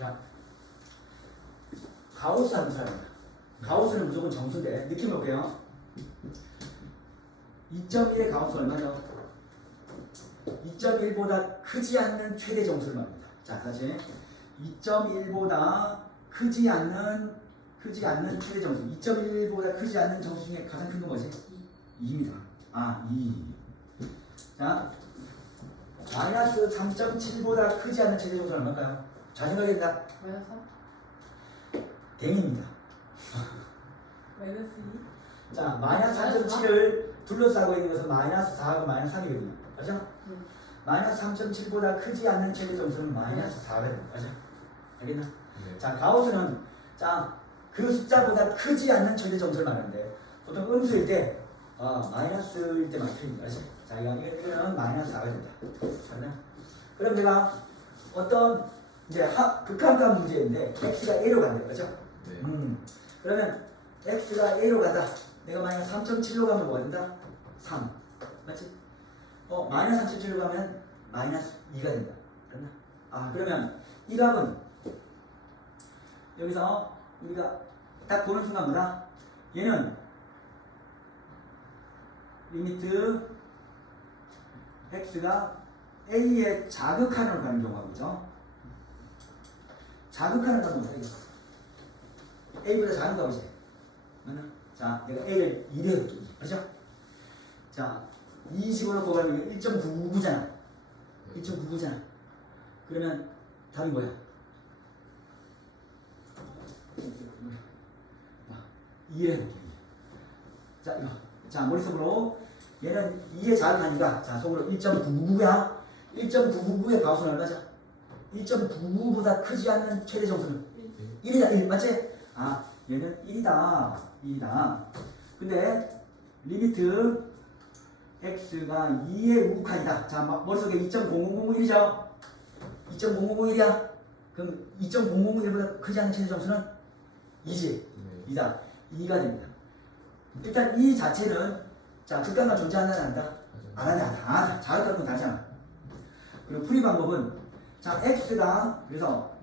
자, 가우스 함수랍니다. 가우스는 무조건 정수인데 느낌 볼게요. 2.1의 가우스 얼마죠? 2.1보다 크지 않는 최대 정수를 말합니다. 자, 다시 2.1보다 크지 않는 최대 정수. 2.1보다 크지 않는 정수 중에 가장 큰 건 뭐지? 2입니다. 아, 2. 자, 마이너스 3.7보다 크지 않는 최대 정수는 얼마일까요? 잘 생각해야 된다. 마이너스 3? 댕입니다. 마이너스 2. 자, 마이너스 3.7을 둘러싸고 있는 것은 마이너스 4하고 마이너스 3이거든요. 맞죠? 마이너스 3.7보다 크지 않는 최대 점수는 마이너스 4가 됩니다. 맞죠? 알겠나? 네. 자, 가우스는 자, 그 숫자보다 크지 않는 최대 점수를 말하는데 보통 음수일 때 마이너스일 때만 틀립니다. 맞죠? 자, 이거는 마이너스 4가 된다. 맞나? 그럼 내가 어떤 이제 극한값 문제인데 x가 a로 간다. 맞죠? 네. 그러면 x가 a로 간다. 내가 만약 3.7로 가면 뭐가 된다? 3. 맞지? 마이너스 3.7로 가면 마이너스 2가 된다. 그렇나? 아, 그러면 이 값은 여기서 우리가 딱 보는 순간 뭐다? 얘는 리미트 x가 a의 자극한으로 가는 경우가 있죠. 자극한으로 가면 뭐다? a보다 작은 값이지. 맞나? 자, 내가 a를 2대 해볼게. 그렇죠? 자, 20으로 곱하면 1.99잖아. 1.99잖아. 그러면 답이 뭐야? 2를 해볼게. 자, 이거. 자, 머릿속으로 얘는 2에 자극하니까 자, 속으로 1.99야. 1.999의 가우스는 얼마죠? 1.99보다 크지 않는 최대 정수는 1이다. 1. 맞지? 아, 얘는 1이다. 2이다. 근데 리미트 x가 2의 우극한이다. 자, 머릿속에 2.0001이죠? 2.0001이야. 그럼 2.0001보다 크지 않은 최대 정수는 2지. 네. 2다. 2가 됩니다. 일단 이 자체는 자, 극단만 존재한다 안 한다? 안 한다. 자극하는 건 다르잖아. 그리고 풀이 방법은 자, 그래서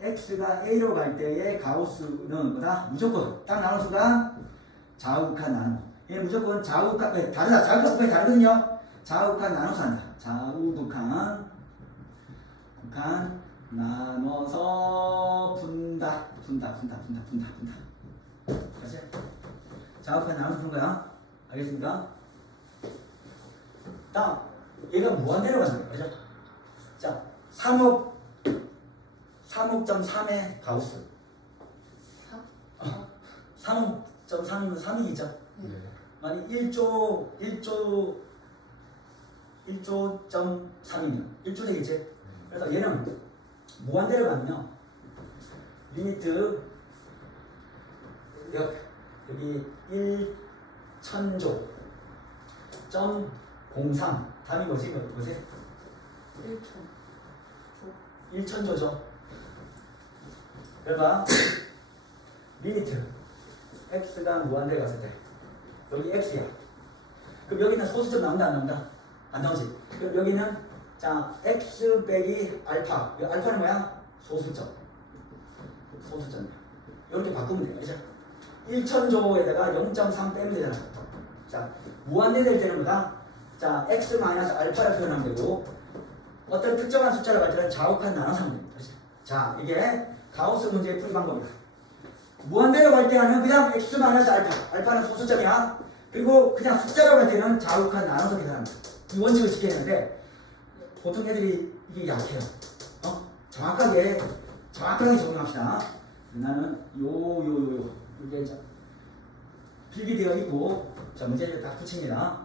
x가 a로 갈 때의 가우스는 뭐다? 무조건 딱 나오는 순간 좌우극한 나누. 얘 무조건 좌우극한 다르다. 좌우극한 다르거든요. 좌우극한 나눠서 한다. 좌우극한 나눠서 분다. 그렇지? 좌우극한 나눠서 푼 거야. 알겠습니까? 다음 얘가 무한대로 가는 거야. 그죠? 자, 3억.3의 가우스. 3억.3이면 3이겠죠? 네. 만약 1조.3이면 1조 되겠지? 그래서 얘는 무한대로 가면요. 리미트 여기 1,000조. 03 답이 뭐지? 1,000조죠. 그러니까 리미트 x가 무한대 갔을 때 여기 x야. 그럼 여기는 소수점 나온다 안 나온다? 안 나오지. 그럼 여기는 자 x 빼기 알파. 알파는 뭐야? 소수점이야. 이렇게 바꾸면 돼요. 그죠? 1,000조에다가 0.3 빼면 되잖아. 자, 무한대 될 때는 뭐다? 자, x 마이너스 알파를 표현하면 되고 어떤 특정한 숫자를 갈 때는 좌우칸 나눠서 하면 됩니다. 자, 이게 가우스 문제의 풀이 방법이다. 무한대로 갈 때는 그냥 x 마이너스 알파는 소수점이야. 그리고 그냥 숫자로 갈 때는 좌우칸 나눠서 계산합니다. 이 원칙을 지켜야 되는데 보통 애들이 이게 약해요. 정확하게 적용합시다. 나는 이게 필기되어 있고 자 문제를 딱 붙입니다.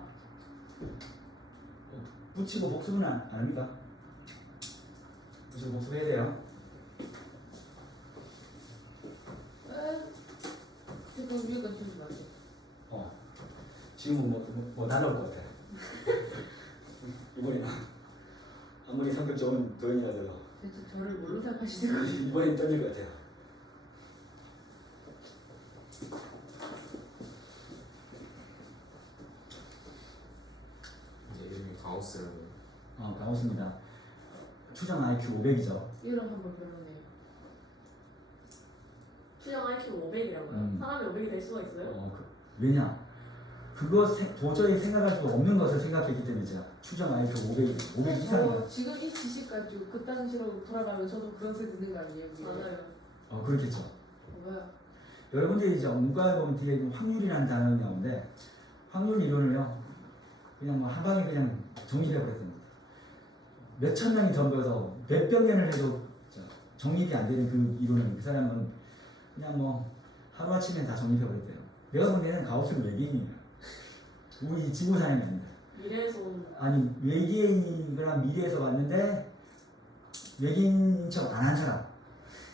붙이고 복습은 안 합니까? 붙이고 복습해야 돼요. 그럼 위에가 주지 마세요. 지금은 뭐 나눌 것 같아. 이번에는 아무리 성격 좋은 도현이라도 대체 저를 뭘로 생각하시는 거예요? 이번엔 떨릴 것 같아요. 이제 이름이 가우스라고. 가우스입니다. 추정 IQ 500이죠. 이런 한번 별로네요. 수정 IQ 500이라고요? 사람이 500이 될 수가 있어요? 왜냐? 그거 도저히 생각할 수 없는 것을 생각했기 때문에 제가 추정 IQ 500 이상이다. 지금 이 지식 가지고 그 당시로 돌아가면 저도 그런 소리 듣는 거 아니에요? 이게? 맞아요. 그렇겠죠. 뭐야? 여러분들이 이제 문과에 보면 뒤에 확률이라는 단어가 나오는데 확률 이론을요 그냥 뭐 한 방에 그냥 정립해 버렸습니다. 몇천 명이 덤벼서 몇백 년을 해도 정립이 안 되는 그 이론을 그 사람은 그냥 뭐 하루 아침에 다 정립해 버렸대요. 내가 본 데는 가우스는 외계인이야. 우리 지구 사람이 아니다. 미래에서 온 아니 외계인이거나 미래에서 왔는데 외계인 척 안 한 사람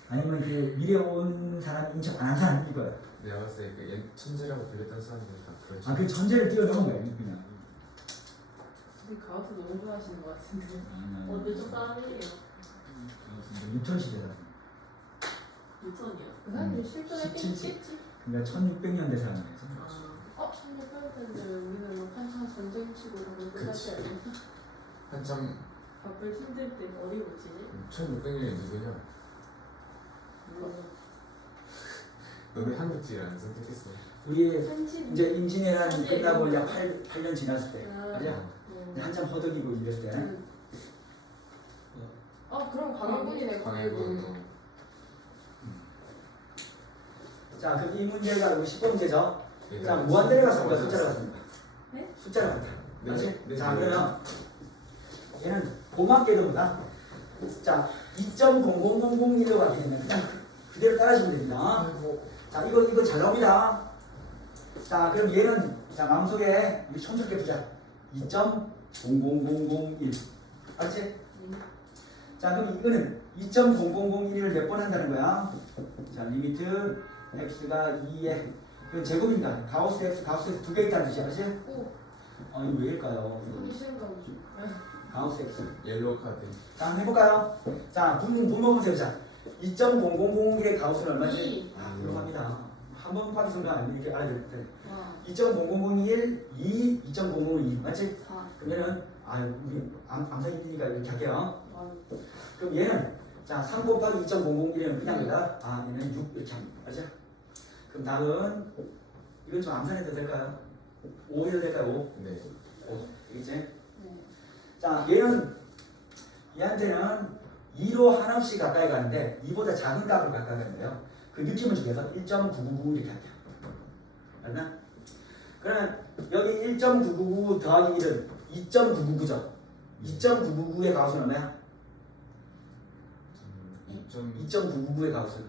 아니면 그 미래 온 사람 인척 안 한 사람 이거야. 내가 봤을 때 천재라고 불렸던 사람이니까 그렇지. 그 전제를 뛰어넘은 거야 그냥. 근데 가우스 너무 좋아하시는 것 같은데. 근데 좀 다른 일이에요. 뉴턴 시대다. 뉴턴이요? 그 사람들이 실존했겠지? 17세. 그러니까 1600년대 사람이었어. 아, 1600년대 우리는 뭐 한창 전쟁 치고 그걸 끝났지 않나? 한참 바쁠 힘들 때 어디 고치지? 1600년이 누구냐? 몰라. 너네 한국지를 안 선택했어. 우리 천지. 이제 인지니어링 끝나고 이제 8년 지났을 때, 아. 맞아? 한참 허덕이고 이랬을 때. 그럼 광해군이네. 광해군. 자, 그럼 이 문제가 우리 10번째죠. 예, 자, 무한대를 갔습니다. 숫자를 갔습니다. 네? 숫자를 갔다. 네, 맞지? 네, 자, 네. 그러면 얘는 고맙게도입니다. 자, 2.0001로 가게 되면 그냥 그대로 따라주면 됩니다. 아이고. 자, 이거 잘 나옵니다. 자, 그럼 얘는 자 마음속에 우리 촌스럽게 보자. 2.00001. 알지? 자, 그럼 이거는 2.0001을 몇 번 한다는 거야? 자, 리미트 x가 2에 그 제곱이니까 가우스 x 두 개 있다는 뜻이야, 알지? 오, 이거 왜일까요? 하기 싫은가 보죠. 가우스 x. 옐로우 카드. 자, 한번 해볼까요? 자, 분모분 세보자. 2.0001의 가우스는 얼마지? 이. 훌륭합니다. 한 번밖에 생각 안 이렇게 알아야 될 때. 와, 2.0001, 2, 2.0002 맞지? 4. 그러면은 우리 암산이니까 이렇게 할게요. 와, 그럼 얘는 자 3 곱하기 2.001이면 그냥 거다. 얘는 6 이렇게 합니다. 맞죠? 그럼 답은 이건 좀 암산해도 될까요? 5 해도 될까요? 네. 5. 되겠지? 네. 자 얘한테는 2로 한없이 가까이 가는데 2보다 작은 값으로 가까이 가는데요. 그 느낌을 주기 위해서 1.999 이렇게 할게요. 알나? 그러면 여기 1.999 더하기 1은 2.999죠. 2.999의 가우스는 얼마야? 2.999의 가우스.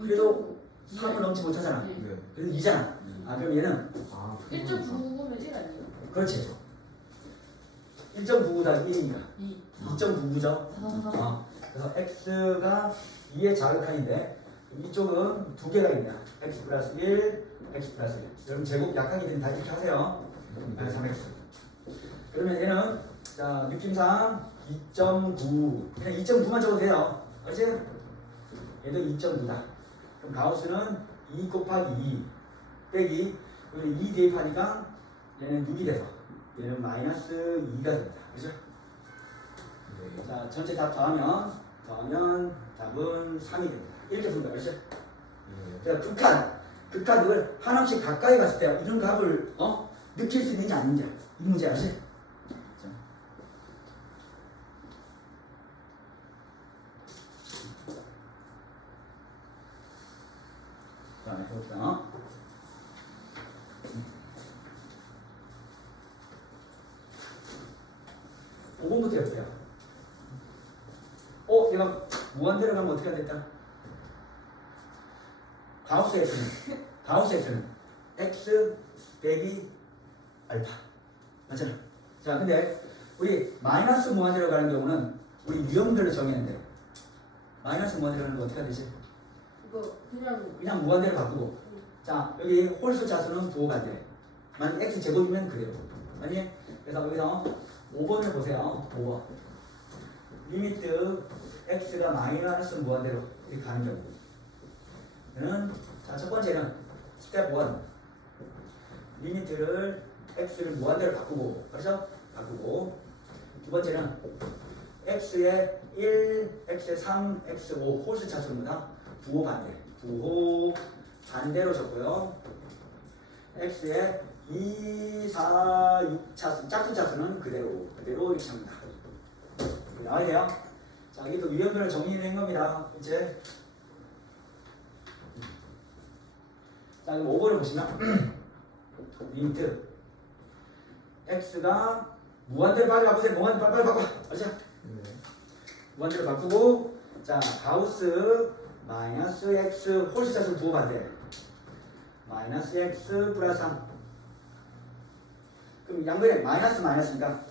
그래도 3을 넘지 못하잖아. 네. 그래서 2잖아. 그럼 얘는 1.999면 1 아니에요? 그렇지. 1.99 더하기 1이니까 2. 2.99죠. 4. 그래서 x가 2의 자극한인데 이쪽은 두 개가 있냐. x 플러스 1, x 플러스 1. 여러분 제곱 약하게 되면 다 이렇게 하세요. 3x. 그러면 얘는 자 느낌상 2.9 그냥 2.9만 적어도 돼요. 그렇지? 얘도 2.9다. 그럼 가우스는 2 곱하기 2 빼기 여기 2 대입하니까 얘는 6이 돼서 얘는 마이너스 2가 됩니다. 그죠? 네. 자 전체 답 더하면 답은 3이 됩니다. 이렇게 푼 거야. 그렇죠? 네. 자 극한 그걸 한없이 가까이 갔을 때 이런 값을 느낄 수 있는지 아닌지 이 문제 아시? 자, 해볼까? 5번부터 해볼게요. 내가 무한대로 가면 어떻게 되겠다? 가우스 x는 x 빼기 알파 맞잖아. 자, 근데 우리 마이너스 무한대로 가는 경우는 우리 유형별로 정했는데 마이너스 무한대로 가는 거 어떻게 되지? 이거 그냥 무한대로 바꾸고 자 여기 홀수 자수는 부호가 안 돼. 만약 x 제곱이면 그대로 아니? 그래서 여기서 5번을 보세요. 5번 리미트 x가 마이너스 무한대로 이렇게 가는 경우는 자 첫 번째는 스텝 1 리미트를 x를 무한대로 바꾸고 그렇죠? 바꾸고 두 번째는 x에 1, x에 3, x 5 홀수 차수입니다. 부호 반대. 부호 반대로 적고요. x에 2, 4, 6 차수, 짝수 차수는 그대로 이렇게 합니다. 나와야 돼요. 자, 이게 또 유형별을 정리된 겁니다. 이제 자, 그럼 5번을 보시면 리미트 x가 무한대로 빨리 바꾸세요. 빨리 바꿔. 알죠? 네. 무한대로 바꾸고 자, 가우스 마이너스 x 홀수 차수 부호 반대 마이너스 x 플러스 3 그럼 양변에 마이너스니까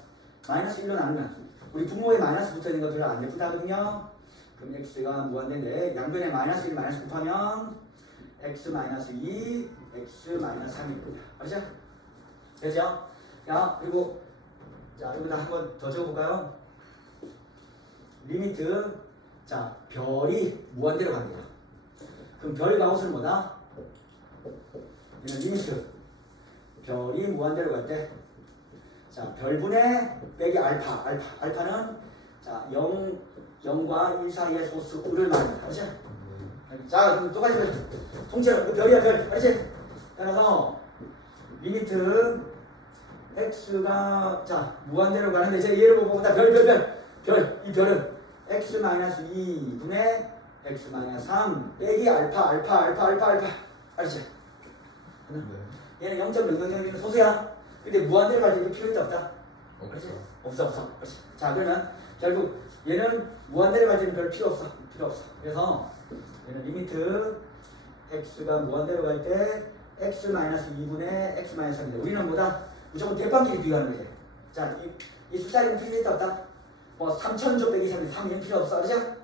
마이너스 1로 나누면 우리 분모에 마이너스 붙어있는 거 별로 안 예쁘다거든요. 그럼 x가 무한대인데 양변에 마이너스 1 마이너스 곱하면 x 마이너스 2 x 마이너스 3입니다. 알죠? 되죠? 자, 그리고 자, 여기다 한번 더 적어볼까요? 리미트 자, 별이 무한대로 갑니다. 그럼 별 가우스는 뭐다? 얘는 리미트 별이 무한대로 갈 때 자, 별분의 빼기 알파는 자, 0과 1 사이의 소수를 말합니다. 알죠? 자, 그럼 똑같이 통째로 그 별이야 별. 알지? 따라서 리미트 x가 자 무한대로 가는데 이제 얘를 보고 다 별 이 별은 x-2 분의 x-3 빼기 알파 알지? 네. 얘는 0.00는 소수야. 근데 무한대로 갈 때 이게 필요 있다 없다? 없죠. 없어. 그렇지. 자, 그러면 결국 얘는 무한대로 갈 때는 별 필요 없어. 그래서 얘는 리미트 x가 무한대로 갈 때 x-2분의 x-3인데 우리는 뭐다? 무조건 대방끼리 비교하는 거지. 자, 이 숫자는 필요 있다 없다? 뭐 3000조 빼기 3은 필요 없어. 알죠?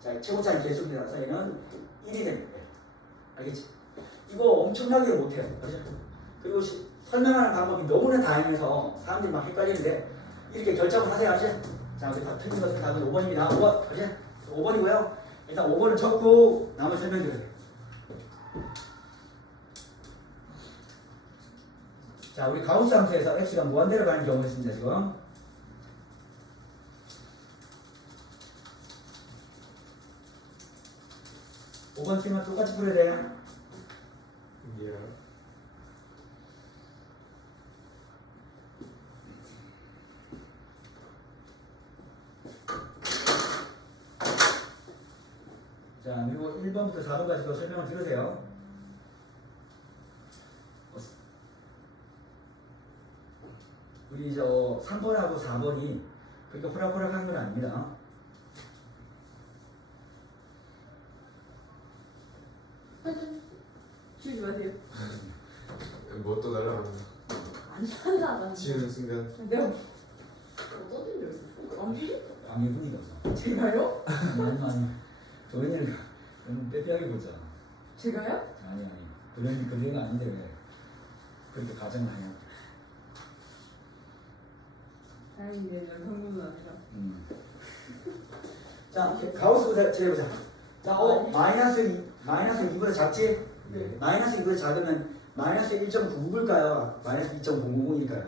자, 최고차는 계속이라서 얘는 1이 됩니다. 알겠지? 이거 엄청나게 못해요. 알죠? 그리고 설명하는 방법이 너무나 다양해서 사람들이 막 헷갈리는데 이렇게 결정을 하세요. 알죠? 자, 우리 다 틀린 것은 답은 5번입니다. 5번. 알죠? 5번이고요. 일단 5번을 적고 나머지 설명드려요. 자, 우리 가우스 함수에서 x가 무한대로 가는 경우가 있습니다. 지금 5번 틀면 똑같이 풀어야 돼요. 예. 자, 그리고 1번부터 4번까지도 설명을 들으세요. 우리 3번하고 4번이 그렇게 호락호락한 건 아닙니다. 주지 마세요. 뭐 또 날라간다. 안 산다. 지는 순간. 내가 어떤 일 있었어? 아니? 아무 분위기 없어. 제가요? 아니. 도현이는 빼빼하게 보자. 제가요? 아니. 도현이 그런 거 아닌데 왜 그렇게 가정을 하냐. 다행이네. 연상군은 아니라. 자, 가우스부터 제해보자. 자, 마이너스 2보다 작지? 네. 마이너스 2보다 작으면 마이너스 1.99일까요? 마이너스 2.000일까요?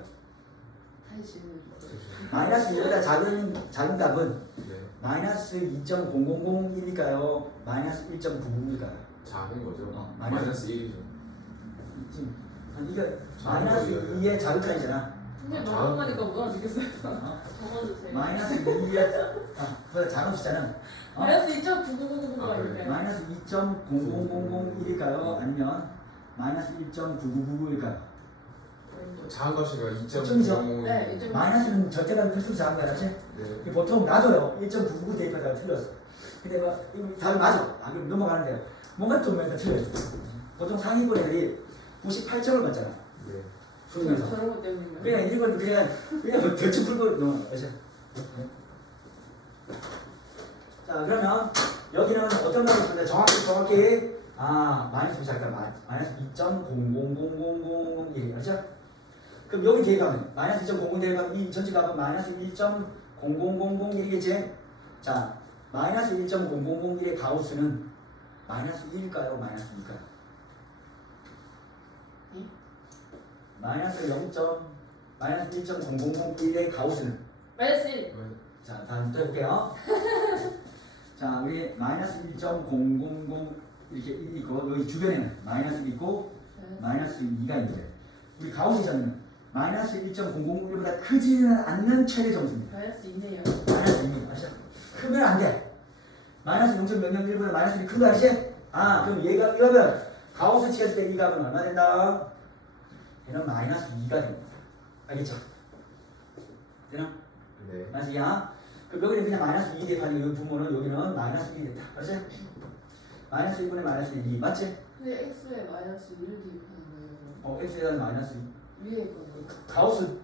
다시 질문해 주세요. 마이너스 2보다 작은 답은 네. 마이너스 2.0001일까요? 마이너스 1.99일까요? 작은 거죠. 마이너스 마이너스 1이죠. 지금 이게 작은 마이너스 거예요. 2의 자극한이잖아. 근데 아, 너무 하니까 못 알아듣겠어요. 적어주세요. 마이너스 2의 보다 작은 숫자는 마이너스 2.9999가 아, 그래. 있는데. 마이너스 2.0001일까요? 아니면 마이너스 1.9999일까요? 작은 것이가 점이죠. 2.0. 네, 2.0. 마이너스는 절대값이 클수록 작은 거야, 그렇지? 네. 보통 놔둬요. 1.99 대입하다가 틀렸어. 근데 막 이거 답이 맞아. 안 그럼 넘어가는데 뭔가 좀 맨날 틀려요. 보통 상위권 애들이 98점을 맞잖아. 네. 풀면서. 저런 것 때문인가요? 그냥 이건 그냥 대충 풀고 넘어가. 그렇죠? 자, 그러면 여기는 어떤 말이 있습니다. 정확히 마이너스 잠깐 마이너스 2.000001 그렇죠? 그럼 여기 대입하면 마이너스 2.00 대입하면 이 전체 값은 마이너스 1.0001이겠지? 자, 마이너스 1.0001의 가우스는 마이너스 1일까요? 마이너스 2일까요? 마이너스 1.0001의 가우스는 마이너스 1. 자, 다음 또 해볼게요. 자, 우리 마이너스 1.000 이렇게 있고 여기 주변에는 마이너스 1 있고 마이너스 2가 있는데 우리 가우스에서는 마이너스 1.001보다 크지는 않는 최대 점수입니다. 마이너스 2네요. 마이너스 2입니다. 아시죠? 크면 안 돼. 마이너스 0.001보다 마이너스 1이 큰 거 아시지? 아, 그럼 얘가 이거는 가우스 치했을 때 이 값은 얼마 된다? 얘는 마이너스 2가 됩니다. 알겠죠? 되나? 네. 마이너스 2야. 그럼 여기는 그냥 마이너스 2 대가지고 여기 부모는 여기는 마이너스 1이 됐다. 그렇지? 마이너스 1분의 마이너스 2 맞지? 근데 x에 마이너스 1을 대입하는 거예요. x에 마이너스 2. 위에 있거든요. 가우스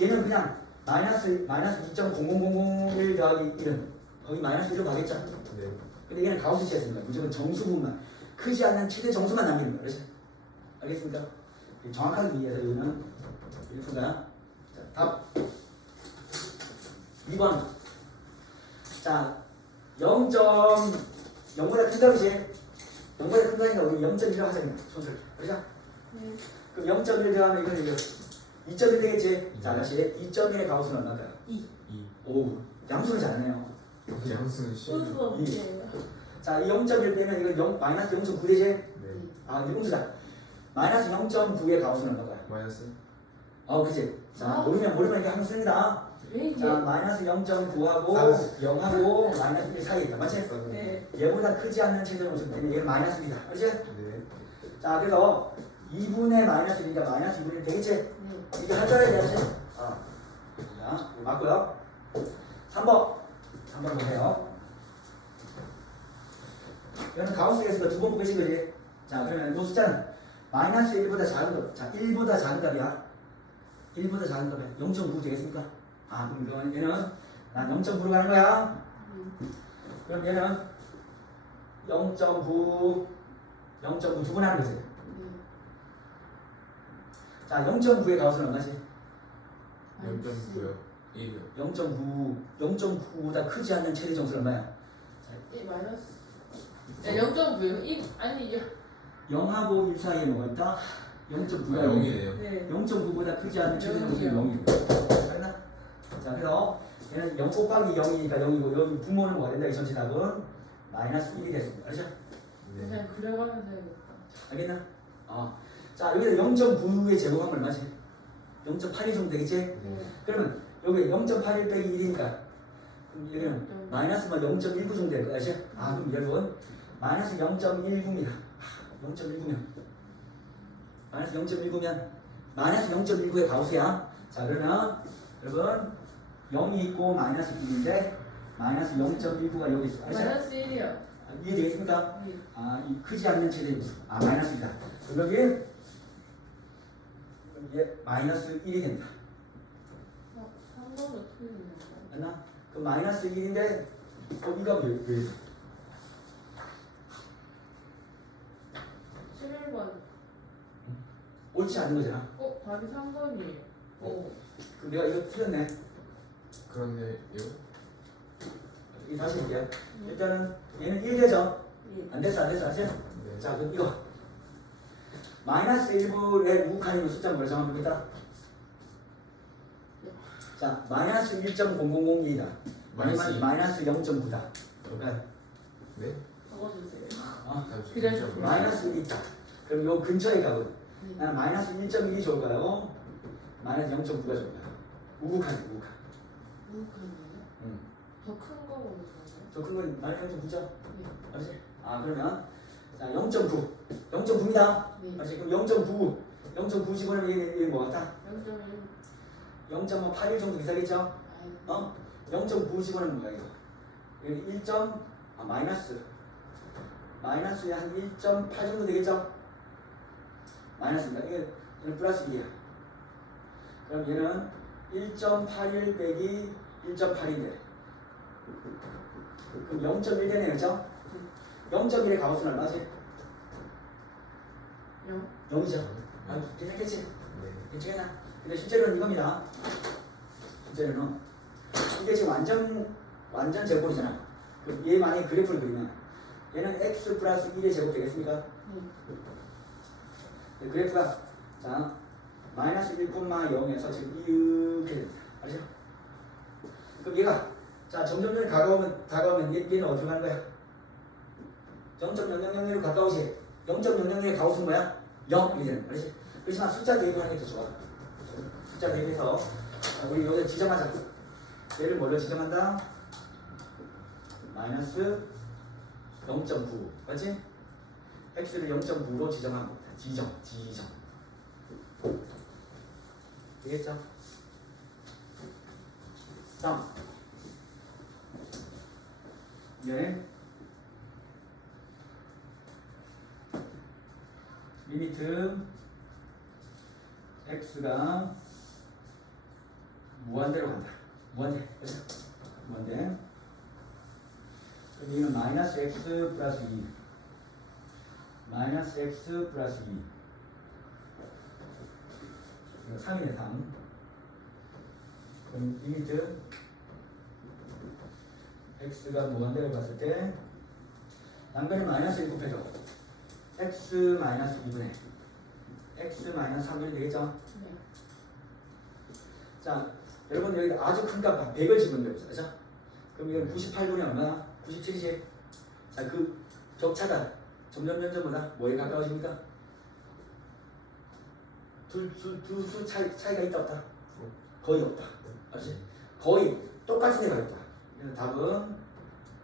얘는 그냥 마이너스 2.0001 더하기 1은 거기 마이너스 1로 가겠죠? 네. 근데 얘는 가우스 치였습니다. 무조건 정수분만 크지 않는 최대 정수만 남기는 거예요. 그렇지? 알겠습니까? 정확하게 이해해서 여기는 1분가. 자, 답 2번. 자, 0.0보다 큰 값이지? 0보다 큰 거니까 우리 0.1로 하자면 손을. 그렇죠? 네. 그럼 0.1 더하면 이건 2.1 되겠지? 자, 다시 2.1의 가우스는 얼마일까요? 2. 2. 오, 양수는 잘하네요. 양수는 소수 10. 없게. 자, 이 0.1 빼면 이건 0, 마이너스 0.9 되지? 네. 아, 이제 음수다. 마이너스 0.9의 가우스는 얼마일까요? 마이너스. 그치? 자, 모르면 이렇게 하면 씁니다. 왜 이게? 자, 마이너스 0.9하고 아. 0하고 마이너스 1 사이에 있다. 맞지? 네. 얘보다 크지 않는 최대 점수 때문에 얘는 마이너스 1이다. 그렇지? 네. 자, 그래서 2분의 마이너스 1이니까 마이너스 2분의 1 되겠지? 네. 이게 할 줄 알아야 되지? 자, 이거 맞고요. 3번. 3번 보세요. 이거는 가우스에서 두 번 보신 거지? 자, 그러면 이 숫자는 마이너스 1보다 작은 거. 자, 1보다 작은 값이야. 1보다 작은 값이야. 0.9 되겠습니까? 아, 그럼 이거는 얘는 난 0.9로 가는 거야. 그럼 얘는 0.9 두 번 하는 거지. 네. 자, 0.9의 가우스는 얼마지? 0.9요. 1이요. 0.9보다 크지 않는 최대 점수는 얼마야? 1 마이너스. 야, 0.9요. 1 아니 0하고 1 사이에 뭐가 있다? 0.9가 0이네요. 네. 0.9보다 크지 않는 최대 점수는 0이요. 0이고. 알겠나? 자, 그래서 얘는 0 곱하기 0이니까 0이고 여기 분모는 뭐가 된다? 이 전체 답은 마이너스 1이 됐습니다. 알죠? 네. 그냥 그려가면서 해야겠다. 알겠나? 자, 여기서 0.9의 제곱하면 얼마지? 0.82 정도 되겠지? 네. 그러면 여기 0.81 빼기 1이니까 그럼 여기는 마이너스만 0.19 정도 될 거야. 알지? 아, 그럼 여러분 마이너스 0.19입니다. 0.19면 마이너스 0.19면 마이너스 0.19의 가우스야. 자, 그러면 여러분 0이 있고 마이너스 1인데 마이너스 0.19가 여기 있어. 알죠? 마이너스 1이요. 이해되겠습니까? 네. 이 크지 않는 최대 점수. 마이너스이다. 그럼 여기 마이너스 1이 된다. 3번은 틀리는 거. 맞나? 그 마이너스 1인데 이거 왜 11번. 옳지 않은 거잖아. 답이 3번이에요. 그럼 내가 이거 틀렸네. 그렇네요. 이 다시 볼게요. 일단은 얘는 1 되죠? 예. 안 됐어, 아세요? 네. 자, 그럼 이거 마이너스 1분의 우칸이면 숫자 뭐라 정합니까? 자, 마이너스 1.0002이다. 마이너스 마이너스 0.9다. 그러니까 네. 적어주세요. 그래서 마이너스 1이 있다. 그럼 요 근처에 가거든. 네. 나는 마이너스 1.1이 좋을까요? 마이너스 0.9가 좋을까요? 우극한. 우극한이요? 응. 더큰 거로 보는 저 큰 건 마이너스 0.9죠? 네. 알지? 그러면 자 0.9. 0.9입니다. 네. 알지? 그럼 0.9. 0.9 집어넣으면 이게 뭐 같다? 0.1. 0.81 정도 비싸겠죠? 어? 0.9 집어넣으면 뭐야 이거? 여기 1. 마이너스에 한 1.8 정도 되겠죠? 마이너스입니다. 얘는 플러스 2야. 그럼 얘는 1.81 빼기 1.8인데 그럼 0.1 되네요, 그렇죠? 0.1의 가우스는 얼마지? 0. 0이죠. 괜찮겠지? 네. 괜찮아. 근데 실제로는 이겁니다. 실제로는 이게 지금 완전 제곱이잖아. 그럼 얘 만약에 그래프를 그리면 얘는 x 플러스 1의 제곱 되겠습니까? 네. 그래프가 자 마이너스 1,0에서 지금 이렇게 됩니다. 알죠? 그럼 얘가 자, 점점 다가오면 얘는 어디로 가는 거야? 0.000으로 가까우지. 0.000에 가까우는 뭐야? 0 이게 되는 거지. 그렇지만 숫자 대입하는 게 더 좋아. 숫자 대입해서 우리 여기 지정하자. 얘를 뭘로 지정한다? 마이너스 0.9 맞지? x를 0.9로 지정합니다. 지정 되겠죠? 다음 네. 리미트 x가 무한대로 간다. 무한대. 그렇죠? 무한대. 그럼 이는 마이너스 x 플러스 2 마이너스 x 플러스 2 이거 3이네 3. 그럼 리미트 x가 무한대로 갔을 때 난간에 마이너스 1 곱해줘. x 마이너스 2분의 x 마이너스 3분이 되겠죠? 네. 자, 여러분 여기 아주 큰 값 100을 집으면 되죠, 그죠? 그럼 이건 98분이 얼마나? 97이지? 자, 그 격차가 점점보다 뭐에 가까워집니까? 두 수 차이가 있다 없다? 거의 없다. 알지? 거의 똑같은 데가 있다. 그래서 답은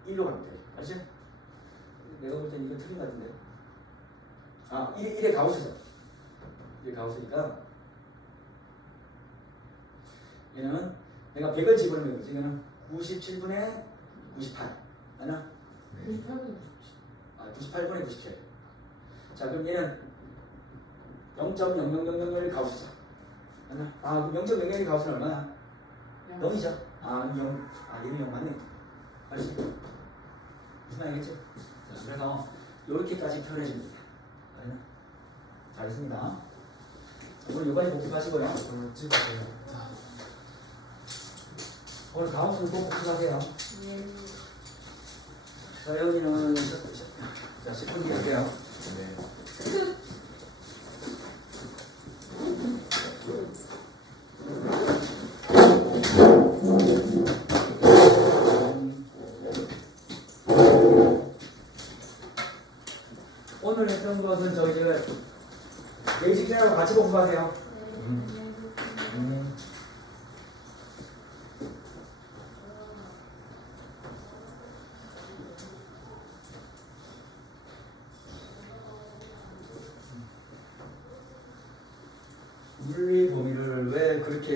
1로 가면 돼. 알지? 내가 볼 땐 이거 틀린 것 같은데. 아, 1의 가우스죠. 1의 가우스니까 얘는 내가 100을 집어넣는 거지. 이거는 97분의 98 맞나? 98분에 98. 아, 98분의 97. 자, 그럼 얘는 0.0000을 가우스죠. 맞나? 아, 그럼 0.00의 가우스는 얼마나? 0이죠. 아, 0. 아, 얘는 0 맞네. 알지? 무슨 말이겠지? 자, 그래서 이렇게까지 표현해줍니다. 알겠나? 잘했습니다. 오늘 여기까지 복습하시고요. 오늘 찍으세요. 오늘 다음 수는 꼭 복습하세요. 네. 자, 여기는 자, 10분 뒤에 할게요. 네. 오늘 했던 것은 저희 지금 베이직 계하고 같이 복습하세요. 네. 음.